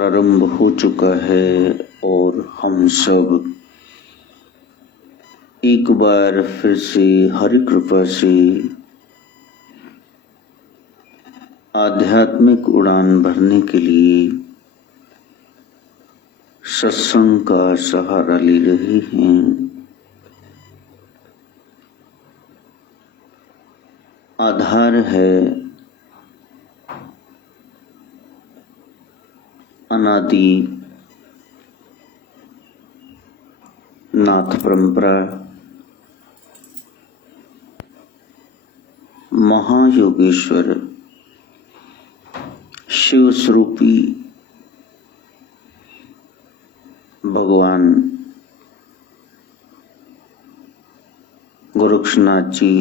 प्रारंभ हो चुका है और हम सब एक बार फिर से हरि कृपा से आध्यात्मिक उड़ान भरने के लिए सत्संग का सहारा ले रहे हैं। आधार है अनादि नाथ परंपरा, महायोगेश्वर शिव स्वरूपी भगवान गोरक्षनाथ जी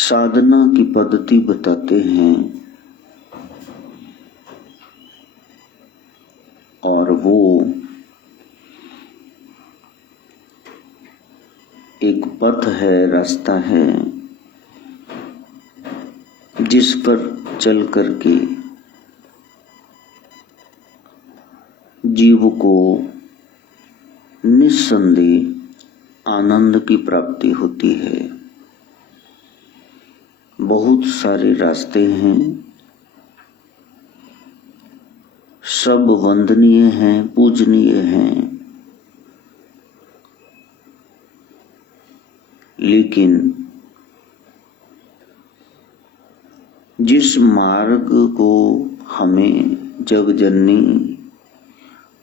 साधना की पद्धति बताते हैं और वो एक पथ है, रास्ता है जिस पर चल करके जीव को निस्संदेह आनंद की प्राप्ति होती है। बहुत सारे रास्ते हैं, सब वंदनीय हैं, पूजनीय हैं, लेकिन जिस मार्ग को हमें जगजननी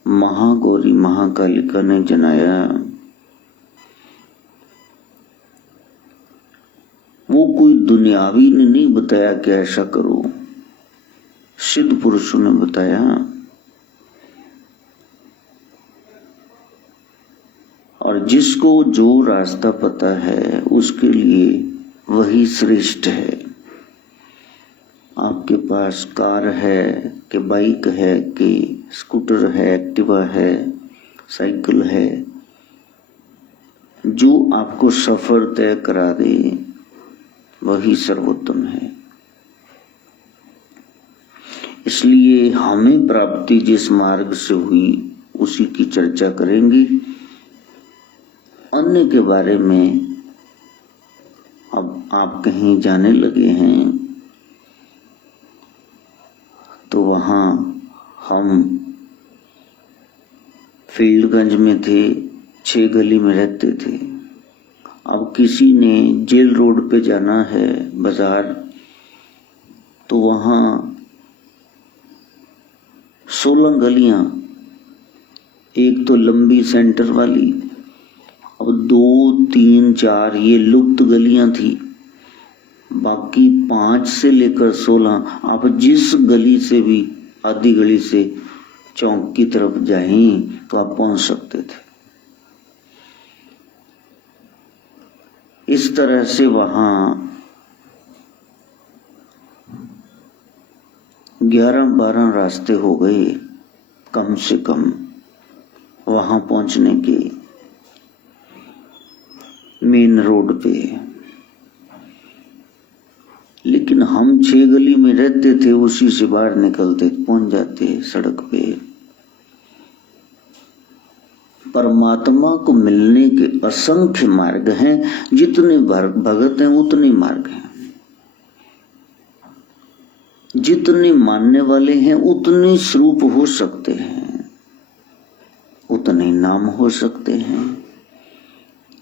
महागौरी महाकालिका ने जनाया, वो कोई दुनियावी ने नहीं बताया कि ऐसा करो, सिद्ध पुरुषों ने बताया। और जिसको जो रास्ता पता है उसके लिए वही श्रेष्ठ है। आपके पास कार है कि बाइक है कि स्कूटर है, एक्टिवा है, साइकिल है, जो आपको सफर तय करा दे वही सर्वोत्तम है। इसलिए हमें प्राप्ति जिस मार्ग से हुई उसी की चर्चा करेंगे। अन्य के बारे में अब आप कहीं जाने लगे हैं तो वहां हम फील्डगंज में थे, 6 गली में रहते थे। अब किसी ने जेल रोड पे जाना है बाजार, तो वहां 16 गलियां, एक तो लंबी सेंटर वाली, अब 2, 3, 4 ये लुप्त गलियां थी, बाकी 5 से लेकर 16 आप जिस गली से भी आधी गली से चौक की तरफ जाएं तो आप पहुंच सकते थे। इस तरह से वहां 11-12 रास्ते हो गए कम से कम वहां पहुंचने के, मेन रोड पे। लेकिन हम 6 गली में रहते थे, उसी से बाहर निकलते पहुंच जाते सड़क पे। परमात्मा को मिलने के असंख्य मार्ग हैं, जितने भगत हैं उतने मार्ग हैं, जितने मानने वाले हैं उतने स्वरूप हो सकते हैं, उतने नाम हो सकते हैं।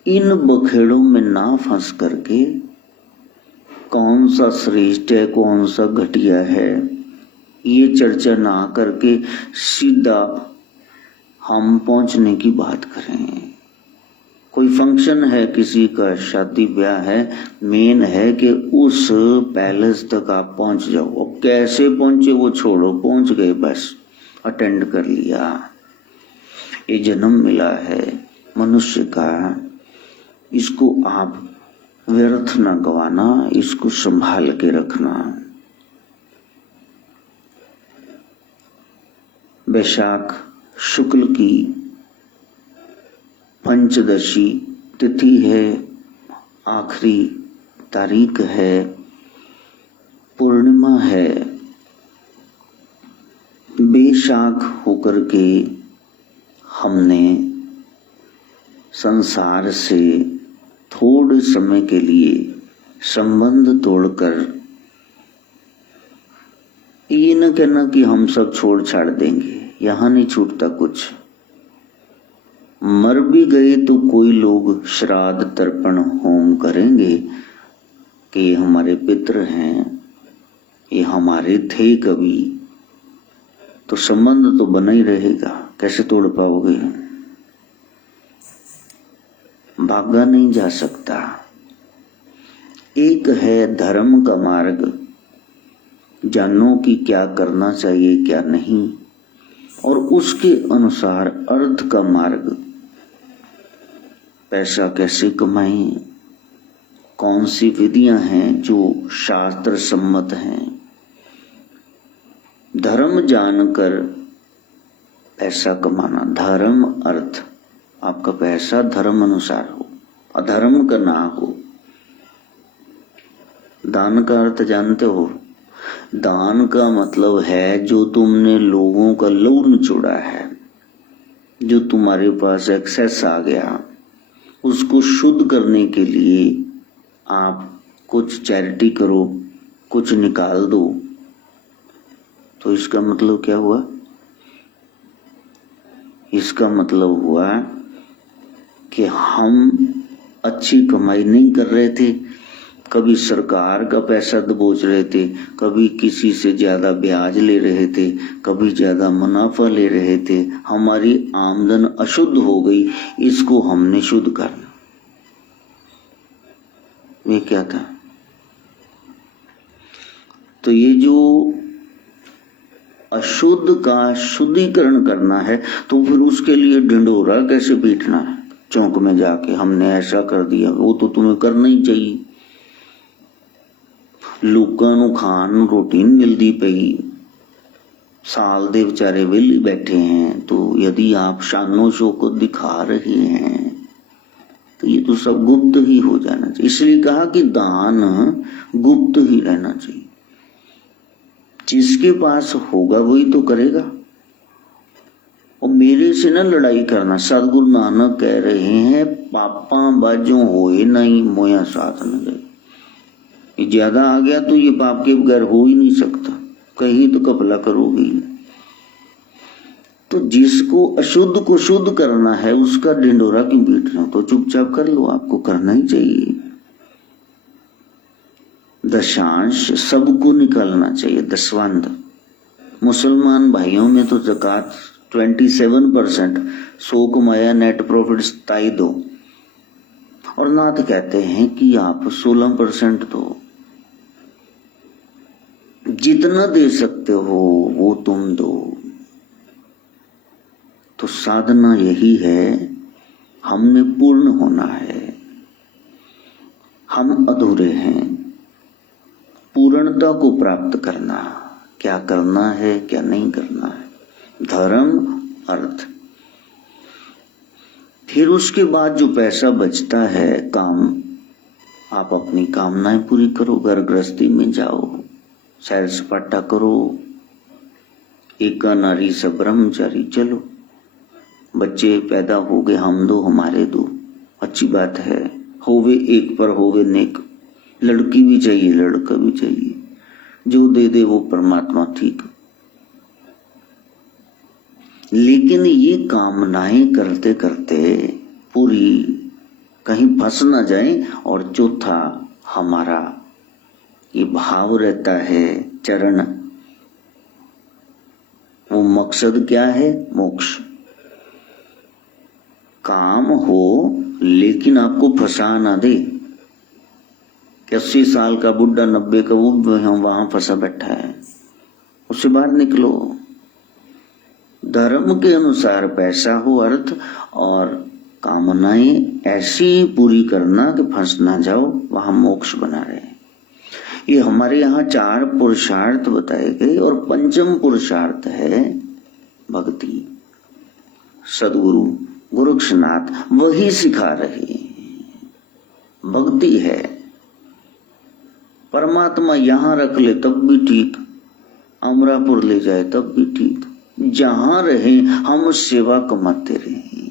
इन बखेड़ों में ना फंस करके कौन सा श्रेष्ठ है कौन सा घटिया है ये चर्चा ना करके सीधा हम पहुंचने की बात करें। कोई फंक्शन है, किसी का शादी ब्याह है, मेन है कि उस पैलेस तक आप पहुंच जाओ। अब कैसे पहुंचे वो छोड़ो, पहुंच गए बस, अटेंड कर लिया। ये जन्म मिला है मनुष्य का, इसको आप व्यर्थ न गवाना, इसको संभाल के रखना। वैशाख शुक्ल की पंचदशी तिथि है, आखिरी तारीख है, पूर्णिमा है बेशाक होकर के हमने संसार से थोड़े समय के लिए संबंध तोड़कर ये न कहना कि हम सब छोड़ छाड़ देंगे, यहां नहीं छूटता कुछ। मर भी गए तो कोई लोग श्राद्ध तर्पण होम करेंगे कि ये हमारे पितृ हैं, ये हमारे थे कभी, तो संबंध तो बना ही रहेगा। कैसे तोड़ पाओगे? भागा नहीं जा सकता। एक है धर्म का मार्ग, जानो कि क्या करना चाहिए क्या नहीं, और उसके अनुसार अर्थ का मार्ग, पैसा कैसे कमाएं, कौन सी विधियां हैं जो शास्त्र सम्मत हैं। धर्म जानकर पैसा कमाना, धर्म अर्थ, आपका पैसा धर्म अनुसार हो, अधर्म का ना हो। दान का अर्थ जानते हो? दान का मतलब है जो तुमने लोगों का लहू निचोड़ा है, जो तुम्हारे पास एक्सेस आ गया, उसको शुद्ध करने के लिए आप कुछ चैरिटी करो, कुछ निकाल दो। तो इसका मतलब क्या हुआ? इसका मतलब हुआ कि हम अच्छी कमाई नहीं कर रहे थे, कभी सरकार का पैसा दबोच रहे थे, कभी किसी से ज्यादा ब्याज ले रहे थे, कभी ज्यादा मुनाफा ले रहे थे, हमारी आमदन अशुद्ध हो गई, इसको हमने शुद्ध करना। ये क्या था? तो ये जो अशुद्ध का शुद्धिकरण करना है, तो फिर उसके लिए ढिंढोरा कैसे पीटना है चौक में जाके, हमने ऐसा कर दिया, वो तो तुम्हें करना ही चाहिए। लोकां नूं खाण नूं रोटी नहीं मिलती पई, साल दे बेचारे वेले बैठे हैं, तो यदि आप शानो शौकत दिखा रहे हैं तो ये तो सब गुप्त ही हो जाना चाहिए। इसलिए कहा कि दान गुप्त ही रहना चाहिए, जिसके पास होगा वही तो करेगा। और मेरे से ना लड़ाई करना, सदगुरु नानक कह रहे हैं पापा बाजो होए नहीं मोया साथ न गए। ये ज्यादा आ गया तो ये पाप के बगैर हो ही नहीं सकता, कहीं तो कपला करोगी। तो जिसको अशुद्ध को शुद्ध करना है उसका ढिंडोरा क्यों पीटना? तो चुपचाप कर लो, आपको करना ही चाहिए। दशांश सबको निकालना चाहिए, दसवंध। मुसलमान भाइयों में तो ज़कात 27%, 100 कमाया नेट प्रॉफिट 27 दो, और नाथ कहते हैं कि आप 16% दो। जितना दे सकते हो वो तुम दो। तो साधना यही है, हमने पूर्ण होना है, हम अधूरे हैं। पूर्णता को प्राप्त करना, क्या करना है क्या नहीं करना है, धर्म अर्थ। फिर उसके बाद जो पैसा बचता है, काम, आप अपनी कामनाएं पूरी करो, घर गृहस्थी में जाओ, सैर सपाटा करो, एका नारी सब ब्रह्मचारी चलो। बच्चे पैदा हो गए, हम दो हमारे दो, अच्छी बात है, होवे एक पर होवे नेक। लड़की भी चाहिए लड़का भी चाहिए, जो दे दे वो परमात्मा ठीक। लेकिन ये कामनाएं करते करते पूरी कहीं फंस ना जाए। और चौथा हमारा ये भाव रहता है, चरण, वो मकसद क्या है? मोक्ष। काम हो लेकिन आपको फंसा ना दे कि 80 साल का बुढ़ा 90 का वो वहां फंसा बैठा है, उससे बाहर निकलो। धर्म के अनुसार पैसा हो अर्थ, और कामनाएं ऐसी पूरी करना कि फंस ना जाओ, वहां मोक्ष बना रहे। ये हमारे यहाँ 4 पुरुषार्थ बताए गए, और पंचम पुरुषार्थ है भक्ति। सदगुरु गोरक्षनाथ वही सिखा रहे, भक्ति है। परमात्मा यहाँ रख ले तब भी ठीक, अमरापुर ले जाए तब भी ठीक, जहां रहे हम सेवा कमाते रहे।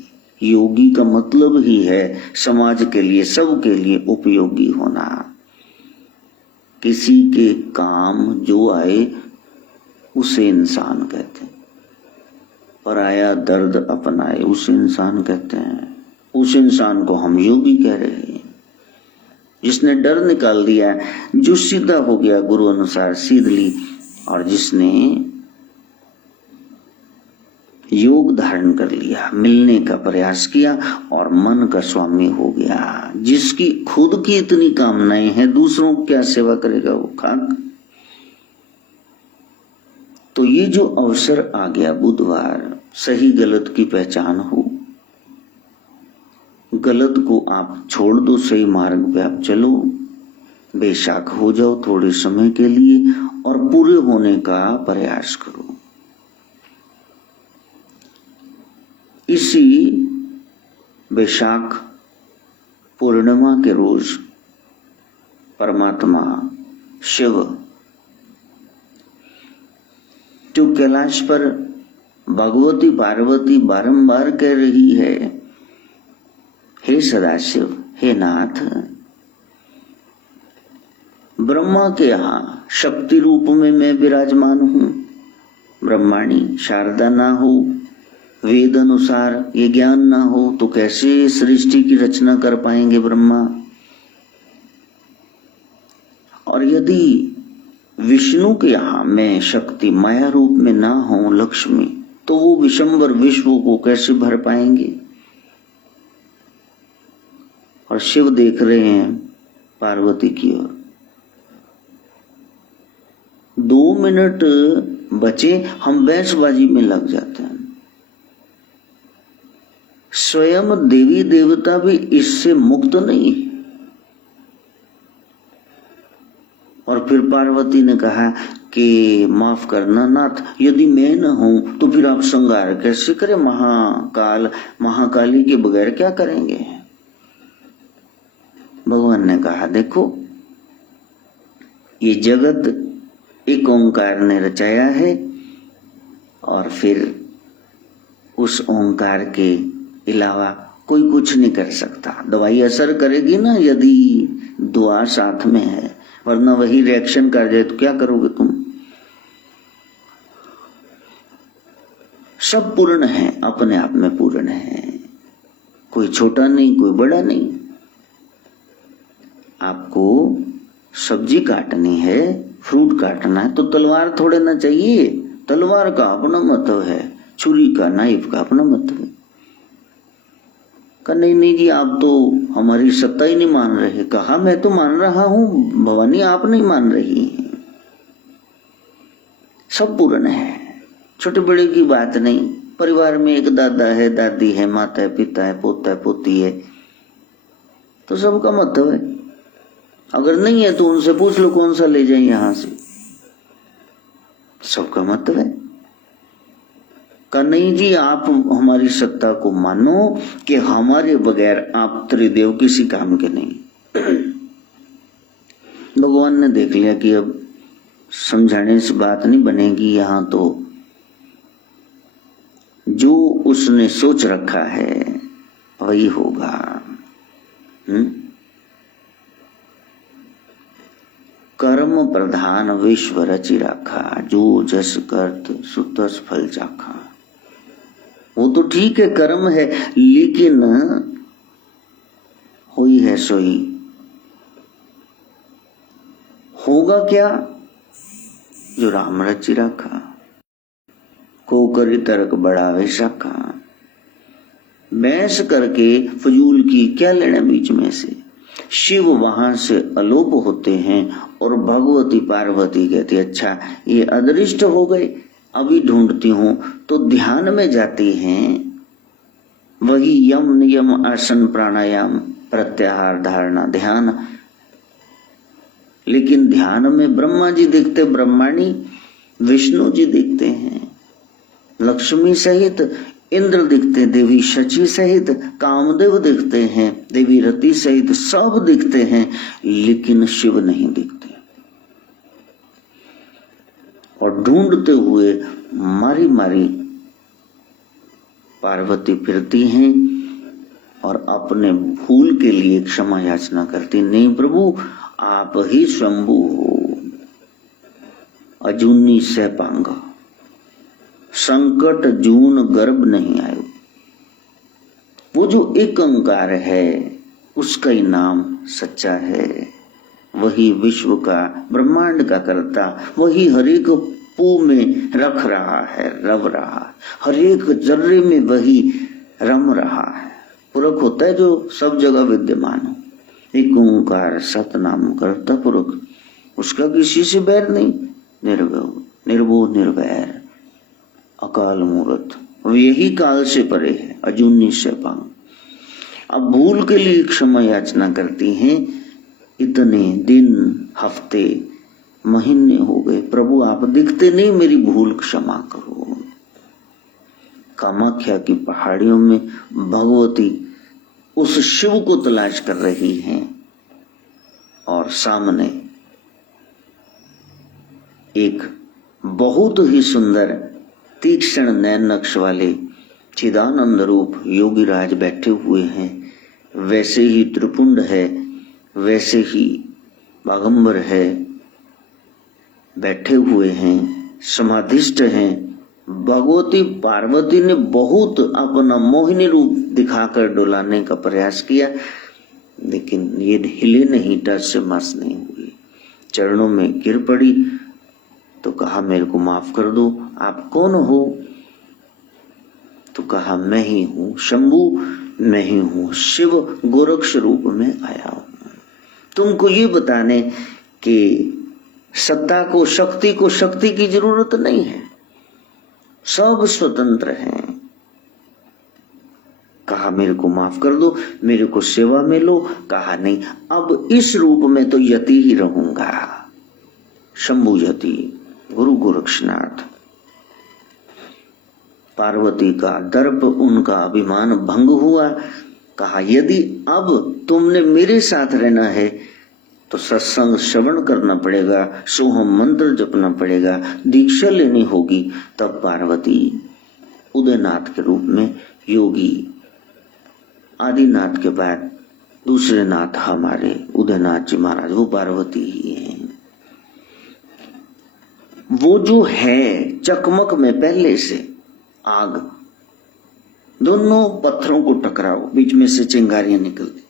योगी का मतलब ही है समाज के लिए, सबके लिए उपयोगी होना। किसी के काम जो आए उसे इंसान कहते हैं, पराया दर्द अपनाए उसे इंसान कहते हैं। उस इंसान को हम योगी कह रहे हैं, जिसने डर निकाल दिया, जो सीधा हो गया गुरु अनुसार सीध ली, और जिसने योग धारण कर लिया, मिलने का प्रयास किया और मन का स्वामी हो गया। जिसकी खुद की इतनी कामनाएं हैं, दूसरों को क्या सेवा करेगा वो खाक। तो ये जो अवसर आ गया बुधवार, सही गलत की पहचान हो, गलत को आप छोड़ दो, सही मार्ग पे आप चलो, बेशक हो जाओ थोड़े समय के लिए और पूरे होने का प्रयास करो। इसी वैशाख पूर्णिमा के रोज परमात्मा शिव जो कैलाश पर भगवती पार्वती बारंबार कह रही है, हे सदाशिव, हे नाथ, ब्रह्मा के यहाँ शक्ति रूप में मैं विराजमान हूं, ब्रह्माणी शारदा ना हो, वेद अनुसार ये ज्ञान ना हो तो कैसे सृष्टि की रचना कर पाएंगे ब्रह्मा। और यदि विष्णु के यहाँ मैं शक्ति माया रूप में ना हो, लक्ष्मी, तो वो विशंबर विश्व को कैसे भर पाएंगे। और शिव देख रहे हैं पार्वती की ओर। 2 मिनट बचे, हम बहसबाजी में लग जाते हैं। स्वयं देवी देवता भी इससे मुक्त नहीं। और फिर पार्वती ने कहा कि माफ करना नाथ, यदि मैं न हूं तो फिर आप श्रृंगार कैसे करें, महाकाली के बगैर क्या करेंगे। भगवान ने कहा देखो, ये जगत एक ओंकार ने रचाया है, और फिर उस ओंकार के अलावा कोई कुछ नहीं कर सकता। दवाई असर करेगी ना यदि दुआ साथ में है, वरना वही रिएक्शन कर जाए तो क्या करोगे तुम। सब पूर्ण है, अपने आप में पूर्ण है, कोई छोटा नहीं कोई बड़ा नहीं। आपको सब्जी काटनी है, फ्रूट काटना है, तो तलवार थोड़े ना चाहिए। तलवार का अपना महत्व है, छुरी का, नाइफ का अपना महत्व है। नहीं जी, आप तो हमारी सत्ता ही नहीं मान रहे। कहा मैं तो मान रहा हूं भवानी, आप नहीं मान रही। सब पूर्ण है, छोटे बड़े की बात नहीं। परिवार में एक दादा है, दादी है, माता है, पिता है, पोता है, पोती है, तो सबका महत्व है। अगर नहीं है तो उनसे पूछ लो कौन सा ले जाए यहां से, सबका महत्व है। नहीं जी, आप हमारी सत्ता को मानो कि हमारे बगैर आप त्रिदेव किसी काम के नहीं। भगवान ने देख लिया कि अब समझाने से बात नहीं बनेगी, यहां तो जो उसने सोच रखा है वही होगा। कर्म प्रधान विश्व रचि राखा, जो जस करत सुतस फल चाखा। वो तो ठीक है, कर्म है, लेकिन हुई है सोई। होगा क्या, जो राम रचि रखा। को करी तर्क बढ़ावे शाखा। बहस करके फजूल की क्या लेना बीच में से। शिव वहां से अलोप होते हैं और भगवती पार्वती कहती अच्छा ये अदृष्ट हो गए, अभी ढूंढती हूं, तो ध्यान में जाती हैं। वही यम नियम आसन प्राणायाम प्रत्याहार धारणा ध्यान। लेकिन ध्यान में ब्रह्मा जी दिखते, ब्रह्माणी, विष्णु जी दिखते हैं, लक्ष्मी सहित इंद्र दिखते, देवी शची सहित कामदेव दिखते हैं, देवी रति सहित सब दिखते हैं, लेकिन शिव नहीं दिखते। और ढूंढते हुए मारी मारी पार्वती फिरती हैं और अपने भूल के लिए क्षमा याचना करती, नहीं प्रभु आप ही शंभु हो, अजूनी सहपांग, संकट जून गर्भ नहीं आयो। वो जो एक अंकार है उसका ही नाम सच्चा है, वही विश्व का ब्रह्मांड का कर्ता, वही हरेक पू में रख रहा है, रव रहा है, हरेक जर्रे में वही रम रहा है। पुरख होता है जो सब जगह विद्यमान हो, एक ओंकार सतनाम करता पुरख, उसका किसी से बैर नहीं, निर्भव निर्भो निर्वैर अकाल मूर्त, यही काल से परे है, अजूनी सहपांग। अब भूल के लिए क्षमा याचना करती हैं, इतने दिन हफ्ते महीने हो गए, प्रभु आप दिखते नहीं, मेरी भूल क्षमा करो। कामाख्या की पहाड़ियों में भगवती उस शिव को तलाश कर रही हैं और सामने एक बहुत ही सुंदर तीक्ष्ण नैन नक्श वाले चिदानंद रूप योगीराज बैठे हुए हैं। वैसे ही त्रिपुंड है, वैसे ही बागंबर है, बैठे हुए हैं, समाधिष्ठ हैं। भगवती पार्वती ने बहुत अपना मोहिनी रूप दिखाकर डुलाने का प्रयास किया, लेकिन ये हिले नहीं, टस से मस नहीं हुई। चरणों में गिर पड़ी तो कहा मेरे को माफ कर दो, आप कौन हो? तो कहा मैं ही हूँ शंभु, मैं ही हूँ शिव, गोरक्ष रूप में आया हूँ तुमको ये बताने कि सत्ता को, शक्ति को शक्ति की जरूरत नहीं है, सब स्वतंत्र हैं। कहा मेरे को माफ कर दो, मेरे को सेवा में लो। कहा नहीं, अब इस रूप में तो यति ही रहूंगा, शंभु यति, गुरु गोरक्षनाथ। पार्वती का दर्प, उनका अभिमान भंग हुआ। कहा यदि अब तुमने मेरे साथ रहना है तो सत्संग श्रवण करना पड़ेगा, सोहम मंत्र जपना पड़ेगा, दीक्षा लेनी होगी। तब पार्वती उदयनाथ के रूप में, योगी आदिनाथ के बाद दूसरे नाथ हमारे उदयनाथ जी महाराज, वो पार्वती ही हैं। वो जो है चकमक में पहले से आग, दोनों पत्थरों को टकराओ, बीच में से चिंगारियां निकलती।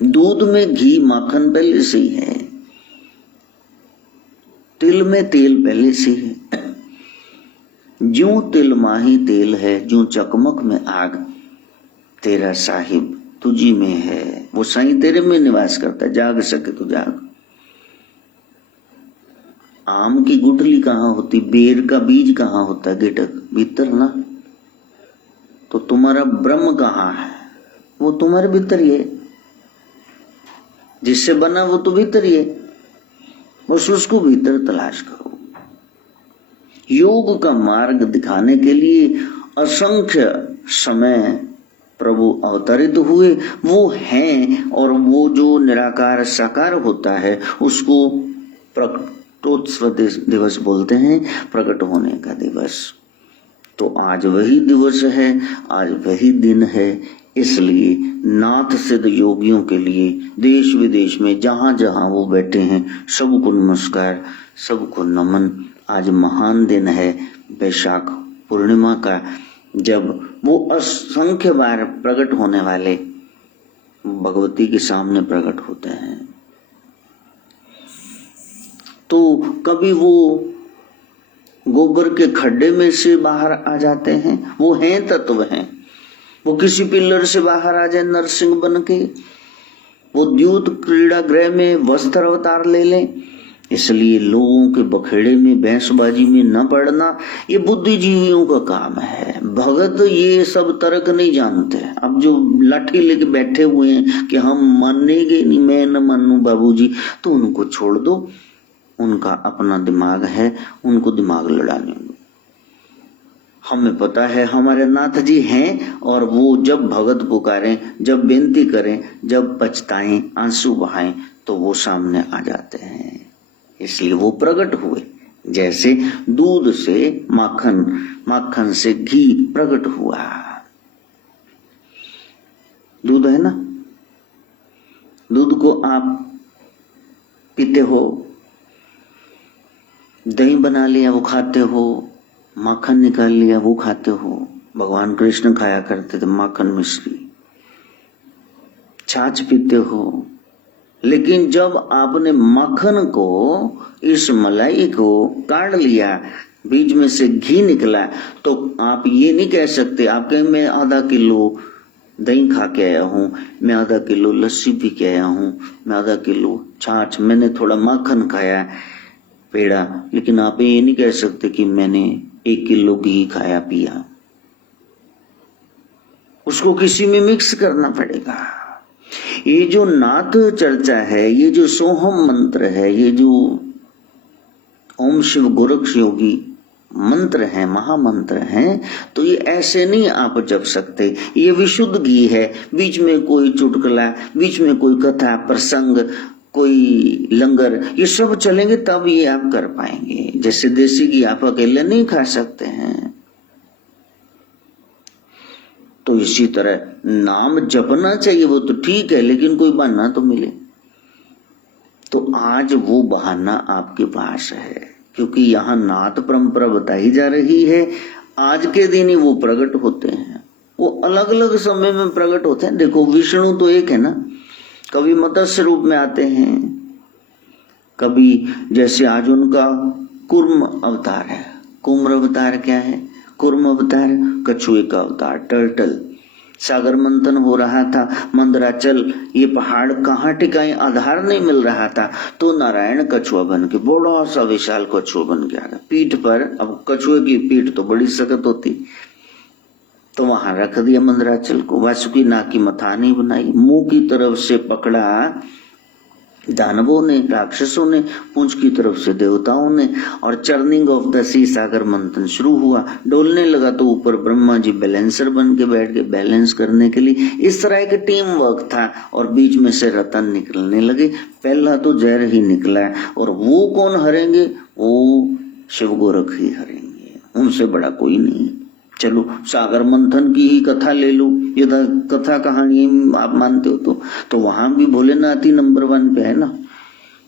दूध में घी माखन पहले से ही है, तिल में तेल पहले से है। ज्यों तिल माही तेल है, ज्यों चकमक में आग, तेरा साहिब तुझी में है। वो साईं तेरे में निवास करता है, जाग सके तो जाग। आम की गुठली कहाँ होती, बेर का बीज कहाँ होता, गिटक भीतर ना। तो तुम्हारा ब्रह्म कहाँ है? वो तुम्हारे भीतर ही है, जिससे बना वो तो भीतर ही है, बस उसको भीतर तलाश करो। योग का मार्ग दिखाने के लिए असंख्य समय प्रभु अवतरित हुए, वो हैं। और वो जो निराकार साकार होता है उसको प्रकटोत्सव दिवस बोलते हैं, प्रकट होने का दिवस। तो आज वही दिवस है, आज वही दिन है। इसलिए नाथ सिद्ध योगियों के लिए देश विदेश में जहां जहां वो बैठे हैं, सबको नमस्कार, सबको नमन। आज महान दिन है वैशाख पूर्णिमा का, जब वो असंख्य बार प्रकट होने वाले भगवती के सामने प्रकट होते हैं। तो कभी वो गोबर के खड्डे में से बाहर आ जाते हैं, वो हैं तत्व हैं। वो किसी पिल्लर से बाहर आ जाए नरसिंह बन के, वो द्यूत क्रीड़ा गृह में वस्त्र अवतार ले लें। इसलिए लोगों के बखेड़े में भैंसबाजी में न पड़ना, ये बुद्धिजीवियों का काम है। भगत ये सब तर्क नहीं जानते। अब जो लाठी लेके बैठे हुए हैं कि हम मानेंगे नहीं, मैं न मानू बाबूजी, तो उनको छोड़ दो, उनका अपना दिमाग है, उनको दिमाग लड़ाने दो। हमें पता है हमारे नाथ जी हैं, और वो जब भगत पुकारें, जब बेनती करें, जब पछताएं, आंसू बहाएं, तो वो सामने आ जाते हैं। इसलिए वो प्रकट हुए। जैसे दूध से माखन, माखन से घी प्रकट हुआ। दूध है ना, दूध को आप पीते हो, दही बना लिया वो खाते हो, माखन निकाल लिया वो खाते हो। भगवान कृष्ण खाया करते थे माखन मिश्री। छाछ पीते हो। लेकिन जब आपने मक्खन को, इस मलाई को काट लिया, बीच में से घी निकला, तो आप ये नहीं कह सकते, आप कहें मैं आधा किलो दही खा के आया हूँ, मैं आधा किलो लस्सी पी के आया हूँ, मैं आधा किलो छाछ, मैंने थोड़ा माखन खाया, पेड़ा, लेकिन आप ये नहीं कह सकते कि मैंने 1 किलो घी खाया पिया। उसको किसी में मिक्स करना पड़ेगा। ये जो नाथ चर्चा है, ये जो सोहम मंत्र है, ये जो ओम शिव गोरक्ष योगी मंत्र है, महामंत्र है, तो ये ऐसे नहीं आप जप सकते। ये विशुद्ध घी है, बीच में कोई चुटकुला, बीच में कोई कथा प्रसंग, कोई लंगर, ये सब चलेंगे तब ये आप कर पाएंगे। जैसे देसी घी आप अकेले नहीं खा सकते हैं, तो इसी तरह नाम जपना चाहिए, वो तो ठीक है, लेकिन कोई बहाना तो मिले। तो आज वो बहाना आपके पास है, क्योंकि यहाँ नाथ परंपरा बताई जा रही है। आज के दिन ही वो प्रकट होते हैं, वो अलग अलग समय में प्रकट होते हैं। देखो विष्णु तो एक है ना, कभी मत्स्य रूप में आते हैं, कभी जैसे आज उनका कूर्म अवतार है। कूर्म अवतार क्या है? कूर्म अवतार कछुए का अवतार, टर्टल। सागर मंथन हो रहा था, मंदराचल ये पहाड़ कहाँ टिकाए, आधार नहीं मिल रहा था, तो नारायण कछुआ बन के, बड़ा सा विशाल कछुआ बन के आ गया पीठ पर। अब कछुए की पीठ तो बड़ी सख्त होती, तो वहां रख दिया मंदराचल को। वासुकी नाग की मथानी बनाई, मुंह की तरफ से पकड़ा दानवों ने, राक्षसों ने, पूंछ की तरफ से देवताओं ने, और चर्निंग ऑफ द सी, सागर मंथन शुरू हुआ। डोलने लगा तो ऊपर ब्रह्मा जी बैलेंसर बन के बैठ गए बैलेंस करने के लिए। इस तरह एक टीम वर्क था, और बीच में से रतन निकलने लगे। पहला तो जहर ही निकला है, और वो कौन हरेंगे? वो शिव गोरख ही हरेंगे, उनसे बड़ा कोई नहीं। चलो सागर मंथन की ही कथा ले लो, ये कथा कहानी आप मानते हो तो वहां भी भोलेनाथ ही नंबर 1 पे है ना।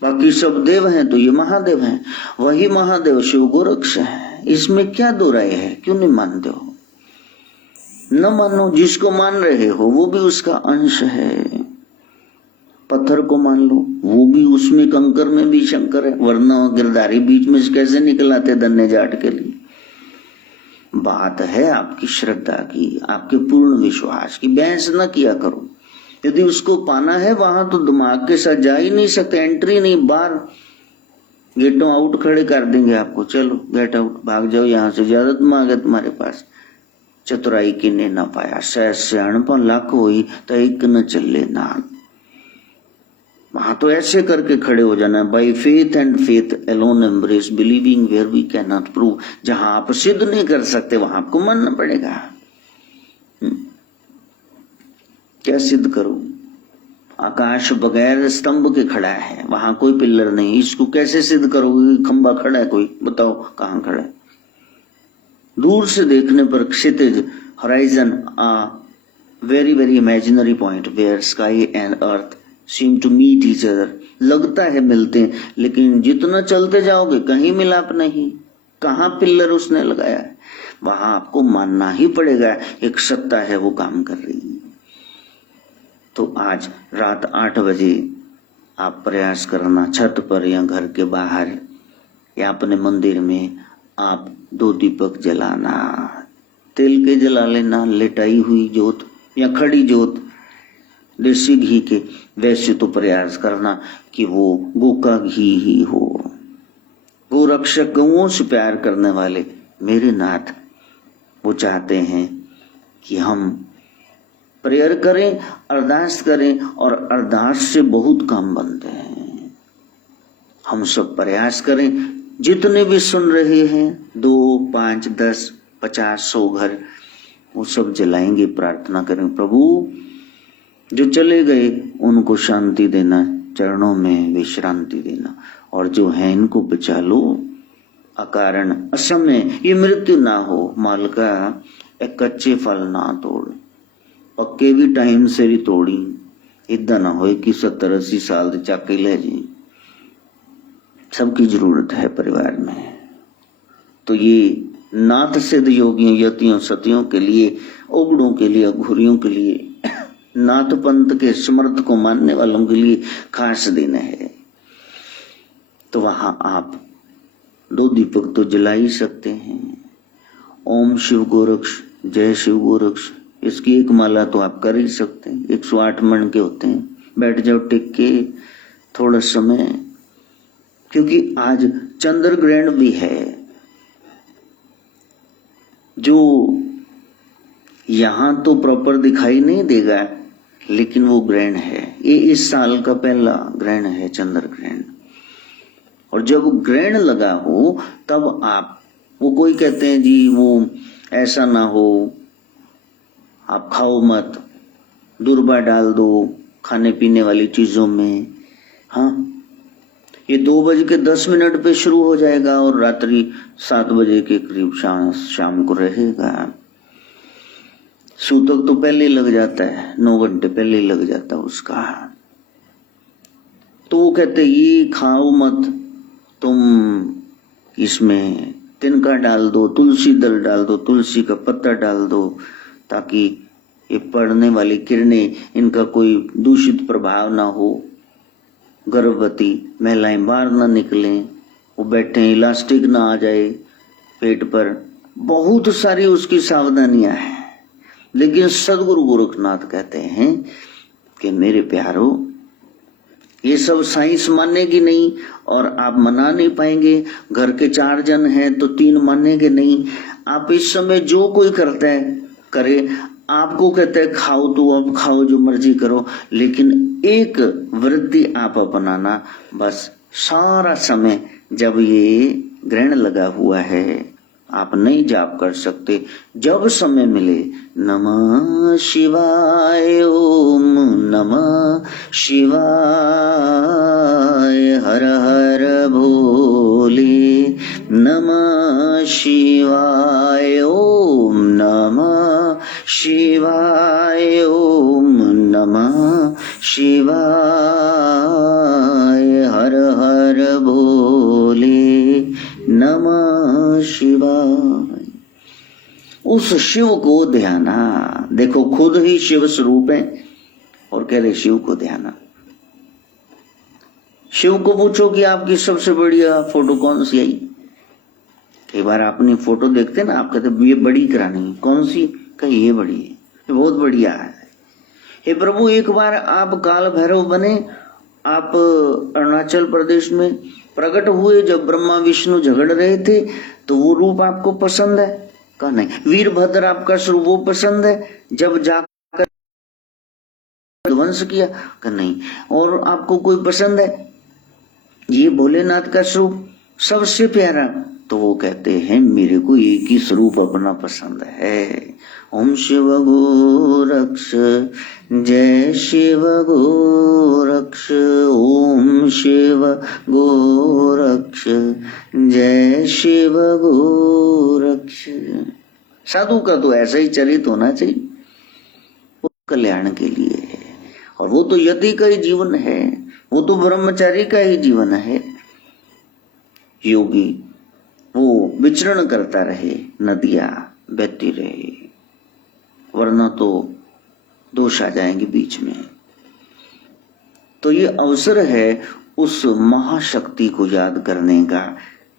बाकी सब देव हैं तो ये महादेव हैं, वही महादेव शिव गोरक्ष है। इसमें क्या दो राय है? क्यों नहीं मानते हो? न मानो, जिसको मान रहे हो वो भी उसका अंश है। पत्थर को मान लो, वो भी उसमें, कंकर में भी शंकर है, वरना गिरधारी बीच में कैसे निकल आते धन्य जाट के लिए। बात है आपकी श्रद्धा की, आपके पूर्ण विश्वास की। बहस न किया करो। यदि उसको पाना है वहां तो दिमाग के साथ जा ही नहीं सकते, एंट्री नहीं, बाहर गेटों आउट खड़े कर देंगे आपको। चलो गेट आउट, भाग जाओ यहाँ से, ज्यादा दिमाग है तुम्हारे पास। चतुराई किने न पाया, सहज सियाणपन लाख हुई तो एक न चले नान। वहां तो ऐसे करके खड़े हो जाना, by faith and faith alone embrace believing where we can not prove. जहां आप सिद्ध नहीं कर सकते वहां आपको मानना पड़ेगा। क्या सिद्ध करो? आकाश बगैर स्तंभ के खड़ा है, वहां कोई पिल्लर नहीं, इसको कैसे सिद्ध करोगे? खंबा खड़ा है कोई, बताओ कहां खड़ा है? दूर से देखने पर क्षितिज, horizon, very very imaginary point where sky and earth seem to meet each other. लगता है मिलते हैं, लेकिन जितना चलते जाओगे कहीं मिलाप नहीं। कहाँ पिल्लर उसने लगाया है? वहां आपको मानना ही पड़ेगा एक सत्ता है वो काम कर रही है। तो आज रात 8 बजे आप प्रयास करना, छत पर या घर के बाहर या अपने मंदिर में आप 2 दीपक जलाना। तेल के जला लेना, लेटाई हुई जोत या खड़ी जोत देसी घी के। वैसे तो प्रयास करना कि वो गौ का घी ही हो। गौ रक्षक, गौओं से प्यार करने वाले मेरे नाथ वो चाहते हैं कि हम प्रेयर करें, अरदास करें, और अरदास से बहुत काम बनते हैं। हम सब प्रयास करें, जितने भी सुन रहे हैं, 2, 5, 10, 50, 100 घर, वो सब जलाएंगे। प्रार्थना करें, प्रभु जो चले गए उनको शांति देना, चरणों में विश्रांति देना, और जो है इनको बचा लो अकारण असमय, ये मृत्यु ना हो। मालका एक कच्चे फल ना तोड़, पक्के भी टाइम से ही तोड़ी, इदा ना हो कि 70-80 साल चक के ले जी। सबकी जरूरत है परिवार में। तो ये नाथ सिद्ध योगियों, यतियों, सतियों के लिए, उगड़ों के लिए, अघोरियों के लिए, नाथ पंथ के समर्थ को मानने वालों के लिए खास दिन है। तो वहां आप 2 दीपक तो जला ही सकते हैं। ओम शिव गोरक्ष, जय शिव गोरक्ष, इसकी एक माला तो आप कर ही सकते हैं। 108 मन के होते हैं। बैठ जाओ टिक के थोड़ा समय, क्योंकि आज चंद्र ग्रहण भी है, जो यहां तो प्रॉपर दिखाई नहीं देगा, लेकिन वो ग्रहण है। ये इस साल का पहला ग्रहण है, चंद्र ग्रहण। और जब ग्रहण लगा हो तब आप, वो कोई कहते हैं जी वो ऐसा ना हो, आप खाओ मत, दुर्बा डाल दो खाने पीने वाली चीजों में। हाँ, ये 2:10 पे शुरू हो जाएगा और रात्रि 7 बजे के करीब शाम को रहेगा। सूतक तो पहले लग जाता है, 9 घंटे पहले लग जाता है उसका। तो वो कहते ये खाओ मत, तुम इसमें तिनका डाल दो, तुलसी दल डाल दो, तुलसी का पत्ता डाल दो, ताकि ये पड़ने वाली किरणें, इनका कोई दूषित प्रभाव ना हो, गर्भवती महिलाएं बाहर ना निकलें, वो बैठे इलास्टिक ना आ जाए पेट पर। बहुत सारी उसकी सावधानियां हैं। लेकिन सदगुरु गोरखनाथ कहते हैं कि मेरे प्यारो, ये सब साइंस मानेगी नहीं और आप मना नहीं पाएंगे। घर के 4 जन हैं तो 3 मानेंगे नहीं। आप इस समय जो कोई करता है करे, आपको कहते हैं खाओ तो आप खाओ, जो मर्जी करो, लेकिन एक वृत्ति आप अपनाना, बस सारा समय जब ये ग्रहण लगा हुआ है आप नहीं जाप कर सकते, जब समय मिले नमः शिवाय, ओम नमः शिवाय, हर हर भोले, नमः शिवाय, ओम नमः शिवाय, ओम नमः शिवाय, हर हर भोले, नमः शिवाय। उस शिव को ध्याना। देखो खुद ही शिव स्वरूप है और कह रहे शिव को ध्याना। शिव को पूछो कि आपकी सबसे बढ़िया फोटो कौन सी आई। कई बार अपनी फोटो देखते ना, आप कहते ये बड़ी करानी, कौन सी, कहीं ये बड़ी है, ये बहुत बढ़िया है। हे प्रभु, एक बार आप काल भैरव बने, आप अरुणाचल प्रदेश में प्रकट हुए, जब ब्रह्मा विष्णु झगड़ रहे थे, तो वो रूप आपको पसंद है? कहा नहीं। वीरभद्र आपका स्वरूप वो पसंद है, जब जाकर ध्वंस किया? कहा नहीं। और आपको कोई पसंद है ये भोलेनाथ का स्वरूप सबसे प्यारा? तो वो कहते हैं मेरे को एक ही स्वरूप अपना पसंद है। ओम शिव गोरक्ष, जय शिव गोरक्ष, ओम शिव गोरक्ष, जय शिव गोरक्ष। साधु का तो ऐसा ही चरित होना चाहिए, वो कल्याण के लिए है। और वो तो यति का ही जीवन है, वो तो ब्रह्मचारी का ही जीवन है। योगी वो विचरण करता रहे, नदियां बहती रहे, वरना तो दोष आ जाएंगे बीच में। तो ये अवसर है उस महाशक्ति को याद करने का,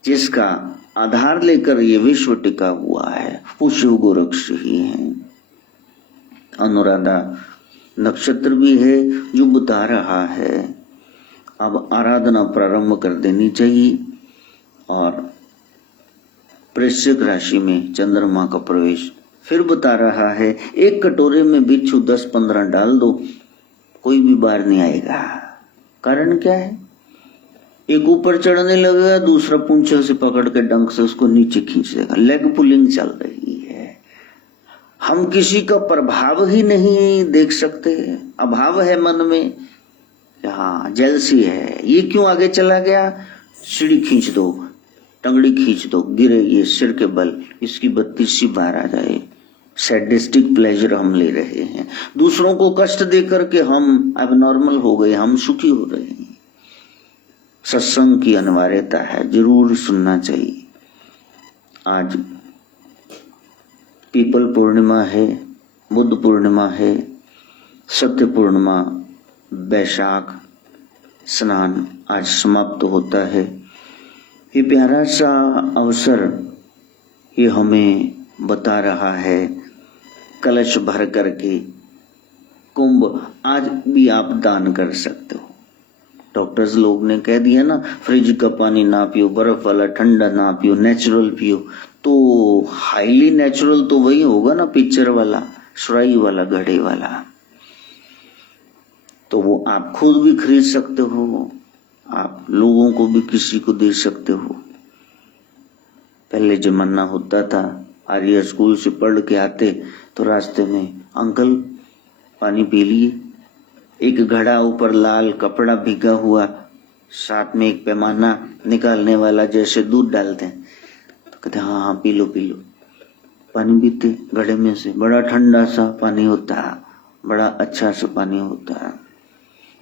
जिसका आधार लेकर ये विश्व टिका हुआ है। वो शिव गोरक्ष ही है। अनुराधा नक्षत्र भी है जो बता रहा है। अब आराधना प्रारंभ कर देनी चाहिए। और वृश्चिक राशि में चंद्रमा का प्रवेश फिर बता रहा है। एक कटोरे में बिच्छू 10-15 डाल दो, कोई भी बाहर नहीं आएगा। कारण क्या है? एक ऊपर चढ़ने लगेगा, दूसरा पूंछे से पकड़ के डंक से उसको नीचे खींच देगा। लेग पुलिंग चल रही है। हम किसी का प्रभाव ही नहीं देख सकते, अभाव है मन में। हाँ जेलसी है, ये क्यों आगे चला गया, सीढ़ी खींच दो, टंगड़ी खींच दो, गिरे ये सिर के बल, इसकी 32 बार आ जाए। सैडिस्टिक प्लेजर हम ले रहे हैं, दूसरों को कष्ट देकर के हम अब नॉर्मल हो गए, हम सुखी हो रहे हैं। सत्संग की अनिवार्यता है, जरूर सुनना चाहिए। आज पीपल पूर्णिमा है, बुद्ध पूर्णिमा है, सत्य पूर्णिमा, बैशाख स्नान आज समाप्त होता है। ये प्यारा सा अवसर ये हमें बता रहा है, कलश भर करके कुंभ आज भी आप दान कर सकते हो। डॉक्टर्स लोग ने कह दिया ना, फ्रिज का पानी ना पियो, बर्फ वाला ठंडा ना पियो, नेचुरल पियो। तो हाईली नेचुरल तो वही होगा ना, पिक्चर वाला, सुराई वाला, घड़े वाला। तो वो आप खुद भी खरीद सकते हो, आप लोगों को भी किसी को दे सकते हो। पहले जमाना होता था, आर्य स्कूल से पढ़ के आते तो रास्ते में अंकल पानी पी लिए, एक घड़ा ऊपर लाल कपड़ा भीगा हुआ, साथ में एक पैमाना निकालने वाला जैसे दूध डालते हैं, तो कहते हाँ हाँ पी लो पी लो। पानी पीते घड़े में से, बड़ा ठंडा सा पानी होता, बड़ा अच्छा सा पानी होता।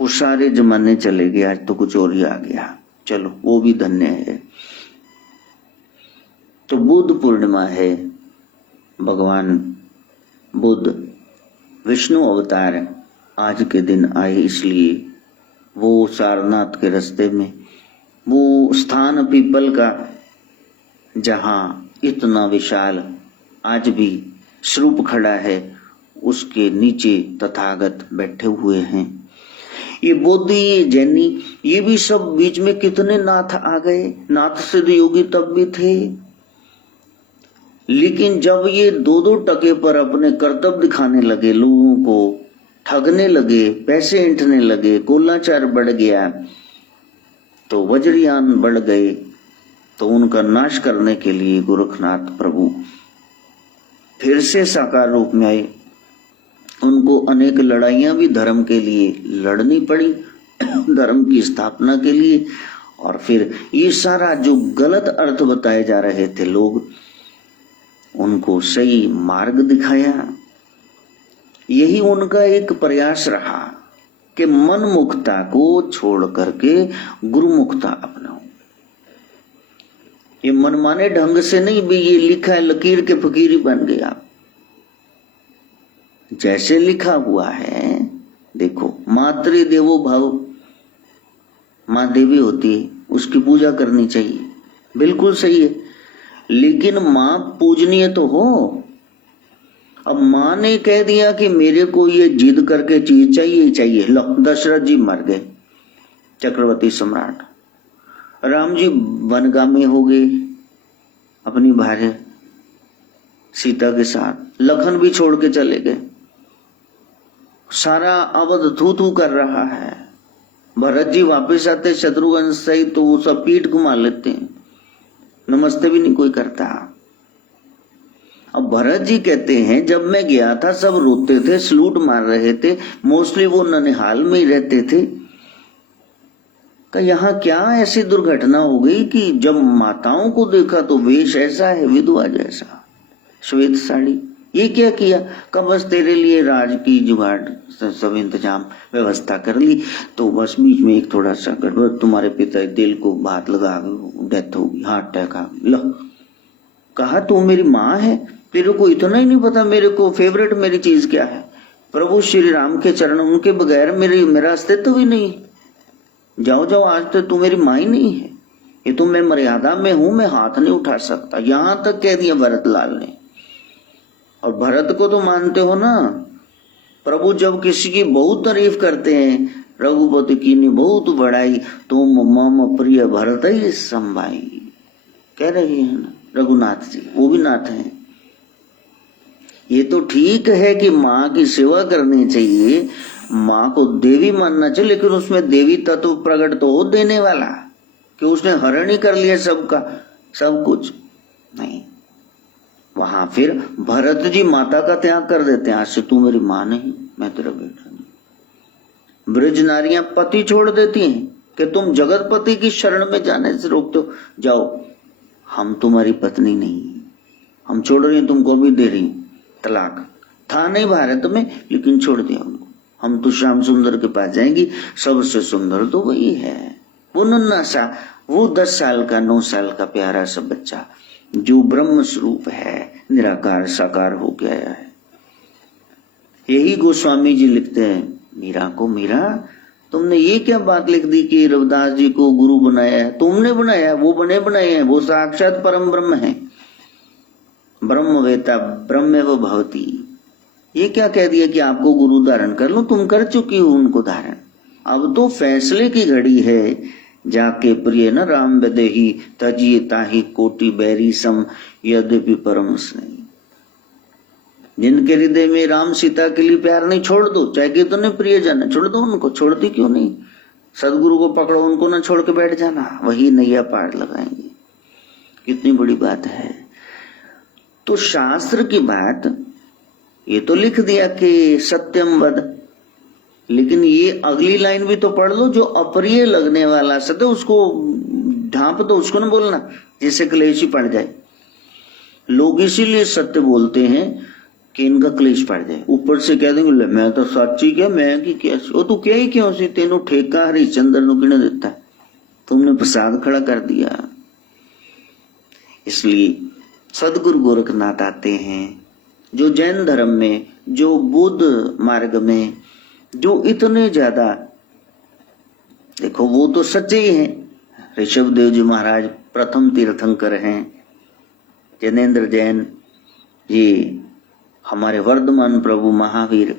वो सारे जमाने चले गए, आज तो कुछ और ही आ गया। चलो वो भी धन्य है। तो बुद्ध पूर्णिमा है, भगवान बुद्ध विष्णु अवतार आज के दिन आए, इसलिए वो सारनाथ के रास्ते में वो स्थान पीपल का जहां इतना विशाल आज भी स्वरूप खड़ा है, उसके नीचे तथागत बैठे हुए हैं। ये बोधि, ये जैनी, ये भी सब बीच में कितने नाथ आ गए। नाथ सिद्ध योगी तब भी थे, लेकिन जब ये 2-2 टके पर अपने कर्तव्य दिखाने लगे, लोगों को ठगने लगे, पैसे ऐंठने लगे, कोलाचार बढ़ गया, तो वज्रयान बढ़ गए, तो उनका नाश करने के लिए गोरखनाथ प्रभु फिर से साकार रूप में आए। उनको अनेक लड़ाइयां भी धर्म के लिए लड़नी पड़ी, धर्म की स्थापना के लिए। और फिर ये सारा जो गलत अर्थ बताए जा रहे थे लोग, उनको सही मार्ग दिखाया। यही उनका एक प्रयास रहा कि मन मुक्ता को छोड़ करके गुरुमुक्ता अपनाओ। ये मनमाने ढंग से नहीं भी ये लिखा है लकीर के फकीरी बन गए आप। जैसे लिखा हुआ है, देखो मातृ देवो भव, माँ देवी होती है, उसकी पूजा करनी चाहिए, बिल्कुल सही है, लेकिन माँ पूजनीय तो हो। अब माँ ने कह दिया कि मेरे को ये जिद करके चीज चाहिए चाहिए, लो दशरथ जी मर गए, चक्रवर्ती सम्राट। राम जी वनगामी हो गए अपनी भार्या सीता के साथ, लखन भी छोड़ के चले गए, सारा अवध थू थू कर रहा है। भरत जी वापस आते शत्रुघ्न सहित, तो वो सब पीठ घुमा लेते हैं, नमस्ते भी नहीं कोई करता। अब भरत जी कहते हैं जब मैं गया था सब रोते थे, सलूट मार रहे थे, मोस्टली वो ननिहाल में ही रहते थे। का यहाँ क्या ऐसी दुर्घटना हो गई कि जब माताओं को देखा तो वेश ऐसा है विधवा जैसा, श्वेत साड़ी, ये क्या किया? का बस तेरे लिए राज की जुगाड़ सब इंतजाम व्यवस्था कर ली, तो बस बीच में एक थोड़ा सा गड़बड़, तुम्हारे पिता दिल को बात लगा, डेथ होगी, हार्ट अटैक आ गई। लो कहा तू मेरी माँ है, तेरे को इतना ही नहीं पता मेरे को फेवरेट मेरी चीज क्या है? प्रभु श्री राम के चरण, उनके बगैर मेरा अस्तित्व भी नहीं। जाओ जाओ, आज तो तू मेरी माँ ही नहीं है, ये तो मैं मर्यादा में हूं, मैं हाथ नहीं उठा सकता, यहां तक कह दिया भरतलाल ने। और भरत को तो मानते हो ना, प्रभु जब किसी की बहुत तारीफ करते हैं, रघुपति की ने बहुत बड़ाई, तुम मम प्रिय भरत ही संभाई, कह रहे हैं ना रघुनाथ जी, वो भी नाथ हैं। ये तो ठीक है कि माँ की सेवा करनी चाहिए, माँ को देवी मानना चाहिए, लेकिन उसमें देवी तत्व प्रकट तो हो देने वाला, कि उसने हरण ही कर लिया सबका सब कुछ नहीं। वहां फिर भरत जी माता का त्याग कर देते हैं, आज से तू मेरी माँ नहीं, मैं तेरा बेटा नहीं। ब्रज नारियां पति छोड़ देती हैं कि तुम जगतपति की शरण में जाने से रोकते हो, जाओ हम तुम्हारी पत्नी नहीं, हम छोड़ रही हैं, तुमको भी दे रही, तलाक था नहीं भारत में लेकिन छोड़ दिया उनको, हम तो श्याम सुंदर के पास जाएंगी, सबसे सुंदर तो वही है। वो नन्हा सा, वो 10 साल का 9 साल का प्यारा सा बच्चा जो ब्रह्म स्वरूप है, निराकार साकार हो गया है। यही गोस्वामी जी लिखते हैं मीरा को, मीरा तुमने ये क्या बात लिख दी कि रविदास जी को गुरु बनाया है? तुमने बनाया, वो बने बनाए हैं, वो साक्षात परम ब्रह्म है, ब्रह्मवेता ब्रह्मेव भवति। ये क्या कह दिया कि आपको गुरु धारण कर लो? तुम कर चुकी हो उनको धारण, अब तो फैसले की घड़ी है। जाके प्रिय न राम बदेही तजिए ताही कोटि बैरी सम यद्यपि परम स्नेही। जिनके हृदय में राम सीता के लिए प्यार नहीं, छोड़ दो, चाहे कितने प्रिय जन, छोड़ दो उनको। छोड़ती क्यों नहीं? सदगुरु को पकड़ो, उनको ना छोड़ के बैठ जाना, वही नैया पार लगाएंगे। कितनी बड़ी बात है। तो शास्त्र की बात ये तो लिख दिया कि सत्यम वद, लेकिन ये अगली लाइन भी तो पढ़ लो, जो अप्रिय लगने वाला सत्य उसको ढांप दो, उसको ना बोलना जिससे क्लेश ही पड़ जाए। लोग इसीलिए सत्य बोलते हैं कि इनका क्लेश पड़ जाए, ऊपर से कह देंगे ले मैं तो सच्ची क्या, मैं की क्या, वो तू क्या ही क्यों सी, तेनू ठेका हरिश्चंद्र नु किने देता, तुमने प्रसाद खड़ा कर दिया। इसलिए सदगुरु गोरखनाथ आते हैं, जो जैन धर्म में, जो बुद्ध मार्ग में, जो इतने ज्यादा, देखो वो तो सच्चे ही हैं। ऋषभ देव जी महाराज प्रथम तीर्थंकर हैं, जैनेन्द्र जैन, ये हमारे वर्धमान प्रभु महावीर,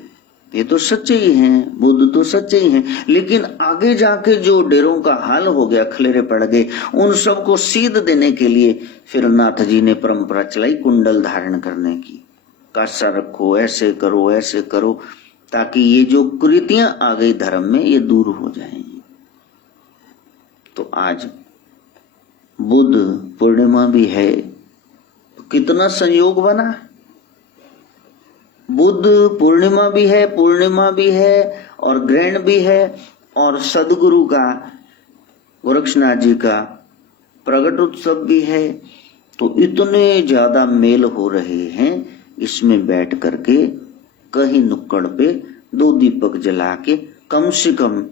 ये तो सच्चे ही हैं, बुद्ध तो सच्चे ही हैं। लेकिन आगे जाके जो डेरों का हाल हो गया, खलेरे पड़ गए, उन सबको सीध देने के लिए फिर नाथ जी ने परंपरा चलाई कुंडल धारण करने की। कासा रखो, ऐसे करो, ऐसे करो, ताकि ये जो कुरीतियां आ गई धर्म में ये दूर हो जाएंगी। तो आज बुद्ध पूर्णिमा भी है, कितना संयोग बना। बुद्ध पूर्णिमा भी है, पूर्णिमा भी है और ग्रहण भी है, और सदगुरु का, गोरक्षनाथ जी का प्रगट उत्सव भी है। तो इतने ज्यादा मेल हो रहे हैं, इसमें बैठ करके कहीं नुक्कड़ पे 2 दीपक जला के कम से कम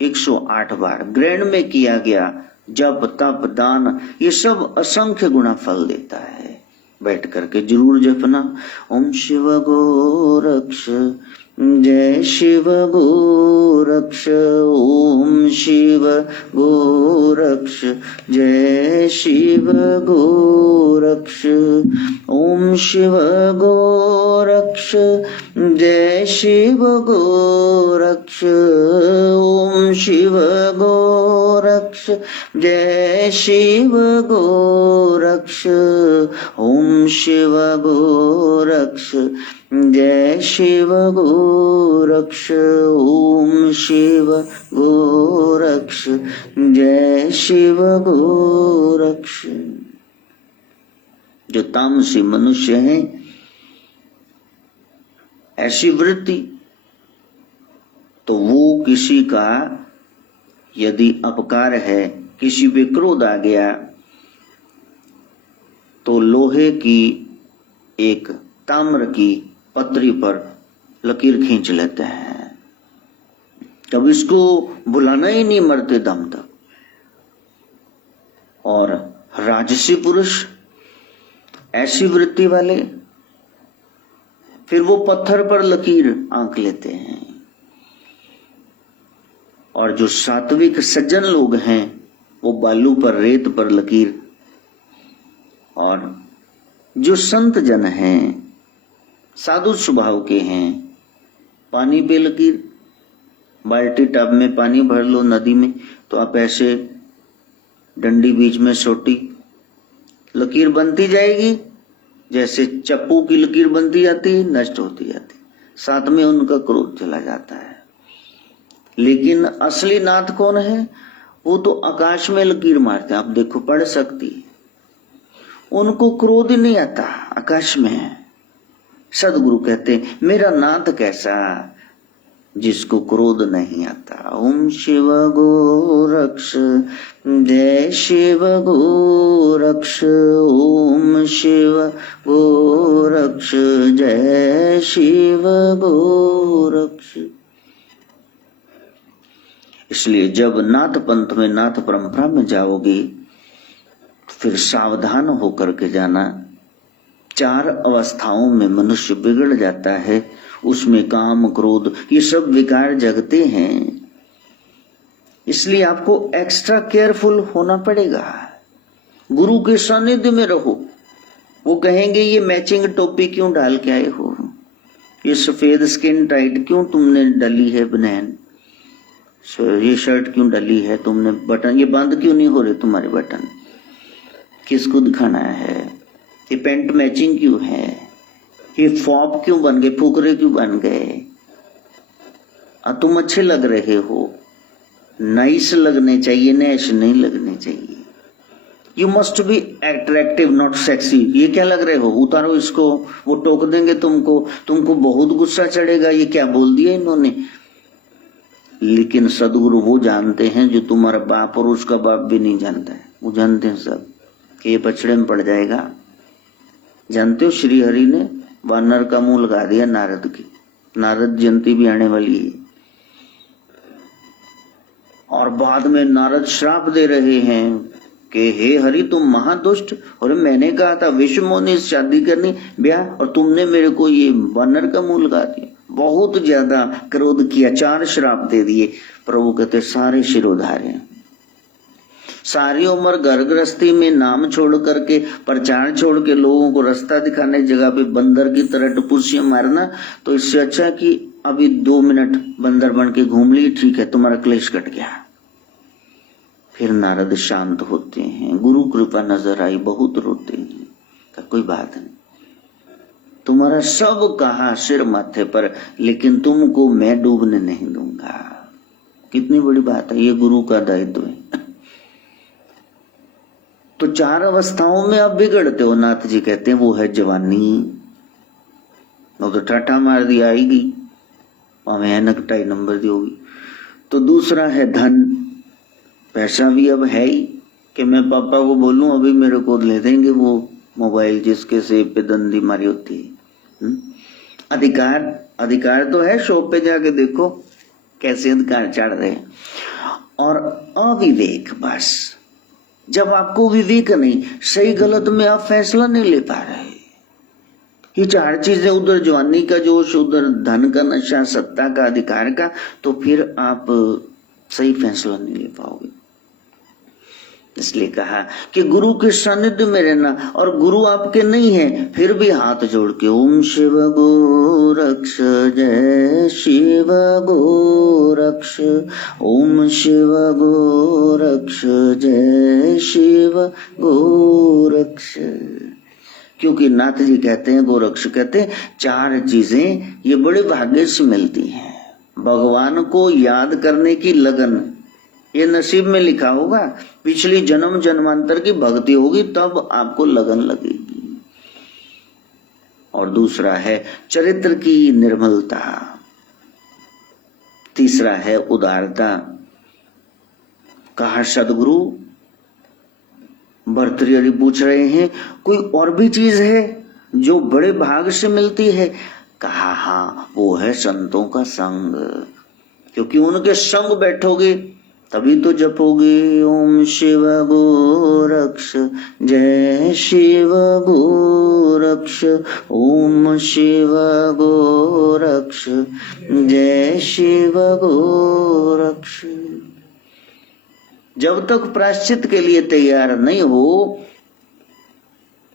108 बार ग्रहण में किया गया जप तप दान, ये सब असंख्य गुना फल देता है। बैठ करके जरूर जपना। ओम शिव गोरक्ष जय शिव गोरक्ष, ओम शिव गोरक्ष जय शिव गोरक्ष, ओम शिव गोरक्ष जय शिव गोरक्ष, ओम शिव गोरक्ष जय शिव गोरक्ष, ओम शिव गोरक्ष जय शिव गोरक्ष, ओम शिव गोरक्ष जय शिव गोरक्ष। जो तामसी मनुष्य हैं, ऐसी वृत्ति, तो वो किसी का यदि अपकार है, किसी पे क्रोध आ गया, तो लोहे की एक ताम्र की पत्री पर लकीर खींच लेते हैं, तब इसको बुलाना ही नहीं मरते दम तक। और राजसी पुरुष ऐसी वृत्ति वाले, फिर वो पत्थर पर लकीर आंक लेते हैं। और जो सात्विक सज्जन लोग हैं, वो बालू पर रेत पर लकीर, और जो संत जन हैं, साधु स्वभाव के हैं, पानी पे लकीर। बाल्टी टब में पानी भर लो नदी में, तो आप ऐसे डंडी बीच में सोटी, लकीर बनती जाएगी, जैसे चप्पू की लकीर बनती जाती है, नष्ट होती जाती, साथ में उनका क्रोध चला जाता है। लेकिन असली नाथ कौन है? वो तो आकाश में लकीर मारते हैं, आप देखो पढ़ सकती, उनको क्रोध नहीं आता, आकाश में है। सदगुरु कहते हैं मेरा नाथ कैसा, जिसको क्रोध नहीं आता। ओम शिव गोरक्ष जय शिव गोरक्ष, ओम शिव गोरक्ष जय शिव गोरक्ष। इसलिए जब नाथ पंथ में, नाथ परंपरा में जाओगे फिर सावधान होकर के जाना। 4 अवस्थाओं में मनुष्य बिगड़ जाता है, उसमें काम क्रोध ये सब विकार जगते हैं। इसलिए आपको एक्स्ट्रा केयरफुल होना पड़ेगा। गुरु के सानिध्य में रहो। वो कहेंगे ये मैचिंग टोपी क्यों डाल के आए हो, ये सफेद स्किन टाइट क्यों तुमने डाली है बनियान, ये शर्ट क्यों डाली है तुमने, बटन ये बंद क्यों नहीं हो रहे तुम्हारे बटन, किसको दिखाना है, ये पैंट मैचिंग क्यों है, ये फॉप क्यों बन गए, फुकरे क्यों बन गए, तुम अच्छे लग रहे हो, नाइस लगने चाहिए, नैश नहीं लगने चाहिए। You must be attractive not sexy. ये क्या लग रहे हो, उतारो इसको, वो टोक देंगे तुमको बहुत गुस्सा चढ़ेगा, ये क्या बोल दिया इन्होंने। लेकिन सदगुरु वो जानते हैं जो तुम्हारा बाप और उसका बाप भी नहीं जानता है, वो जानते हैं सब कि ये पछड़े में पड़ जाएगा। जानते हो श्री हरि ने वानर का मुंह लगा दिया नारद की, नारद जयंती भी आने वाली है, और बाद में नारद श्राप दे रहे हैं कि हे हरि तुम महादुष्ट, और मैंने कहा था विश्वमोनी से शादी करनी ब्याह, और तुमने मेरे को ये वानर का मुंह लगा दिया। बहुत ज्यादा क्रोध किया, 4 श्राप दे दिए। प्रभु कहते सारे शिरोधार्य। सारी उम्र घर गृहस्थी में नाम छोड़ करके, प्रचार छोड़ के लोगों को रास्ता दिखाने जगह पे बंदर की तरह टपुसियां मारना, तो इससे अच्छा कि अभी 2 मिनट बंदर बन के घूम लिए, ठीक है तुम्हारा क्लेश कट गया। फिर नारद शांत होते हैं, गुरु कृपा नजर आई, बहुत रोते हैं, का कोई बात नहीं, तुम्हारा सब कहा सिर माथे पर, लेकिन तुमको मैं डूबने नहीं दूंगा। कितनी बड़ी बात है, ये गुरु का दायित्व है। तो 4 अवस्थाओं में आप बिगड़ते हो। नाथ जी कहते हैं वो है जवानी, वो तो टाटा मार दिया आएगी, हमें ऐनक 2.5 नंबर दी होगी। तो दूसरा है धन, पैसा भी अब है ही कि मैं पापा को बोलूं अभी मेरे को ले देंगे वो मोबाइल जिसके सेब पे दंदी मारी होती है। अधिकार, अधिकार तो है, शॉप पे जाके देखो कैसे अधिकार चढ़ रहे हैं। और अविवेक, बस जब आपको विवेक नहीं, सही गलत में आप फैसला नहीं ले पा रहे, ये 4 चीजें, उधर जवानी का जोश, उधर धन का नशा, सत्ता का, अधिकार का, तो फिर आप सही फैसला नहीं ले पाओगे। इसलिए कहा कि गुरु के सानिध्य में रहना, और गुरु आपके नहीं है फिर भी हाथ जोड़ के ओम शिव गोरक्ष जय शिव गोरक्ष, ओम शिव गोरक्ष जय शिव गोरक्ष। क्योंकि नाथ जी कहते हैं, गोरक्ष कहते हैं 4 चीजें ये बड़े भाग्य से मिलती हैं। भगवान को याद करने की लगन, ये नसीब में लिखा होगा, पिछली जन्म जन्मांतर की भक्ति होगी तब आपको लगन लगेगी। और दूसरा है चरित्र की निर्मलता, तीसरा है उदारता। कहा सदगुरु, भर्तृहरि पूछ रहे हैं कोई और भी चीज है जो बड़े भाग से मिलती है? कहा हाँ, वो है संतों का संग, क्योंकि उनके संग बैठोगे तभी तो जपोगे ओम शिव गोरक्ष जय शिव गोरक्ष, ओम शिव गोरक्ष जय शिव गोरक्ष। जब तक प्रायश्चित के लिए तैयार नहीं हो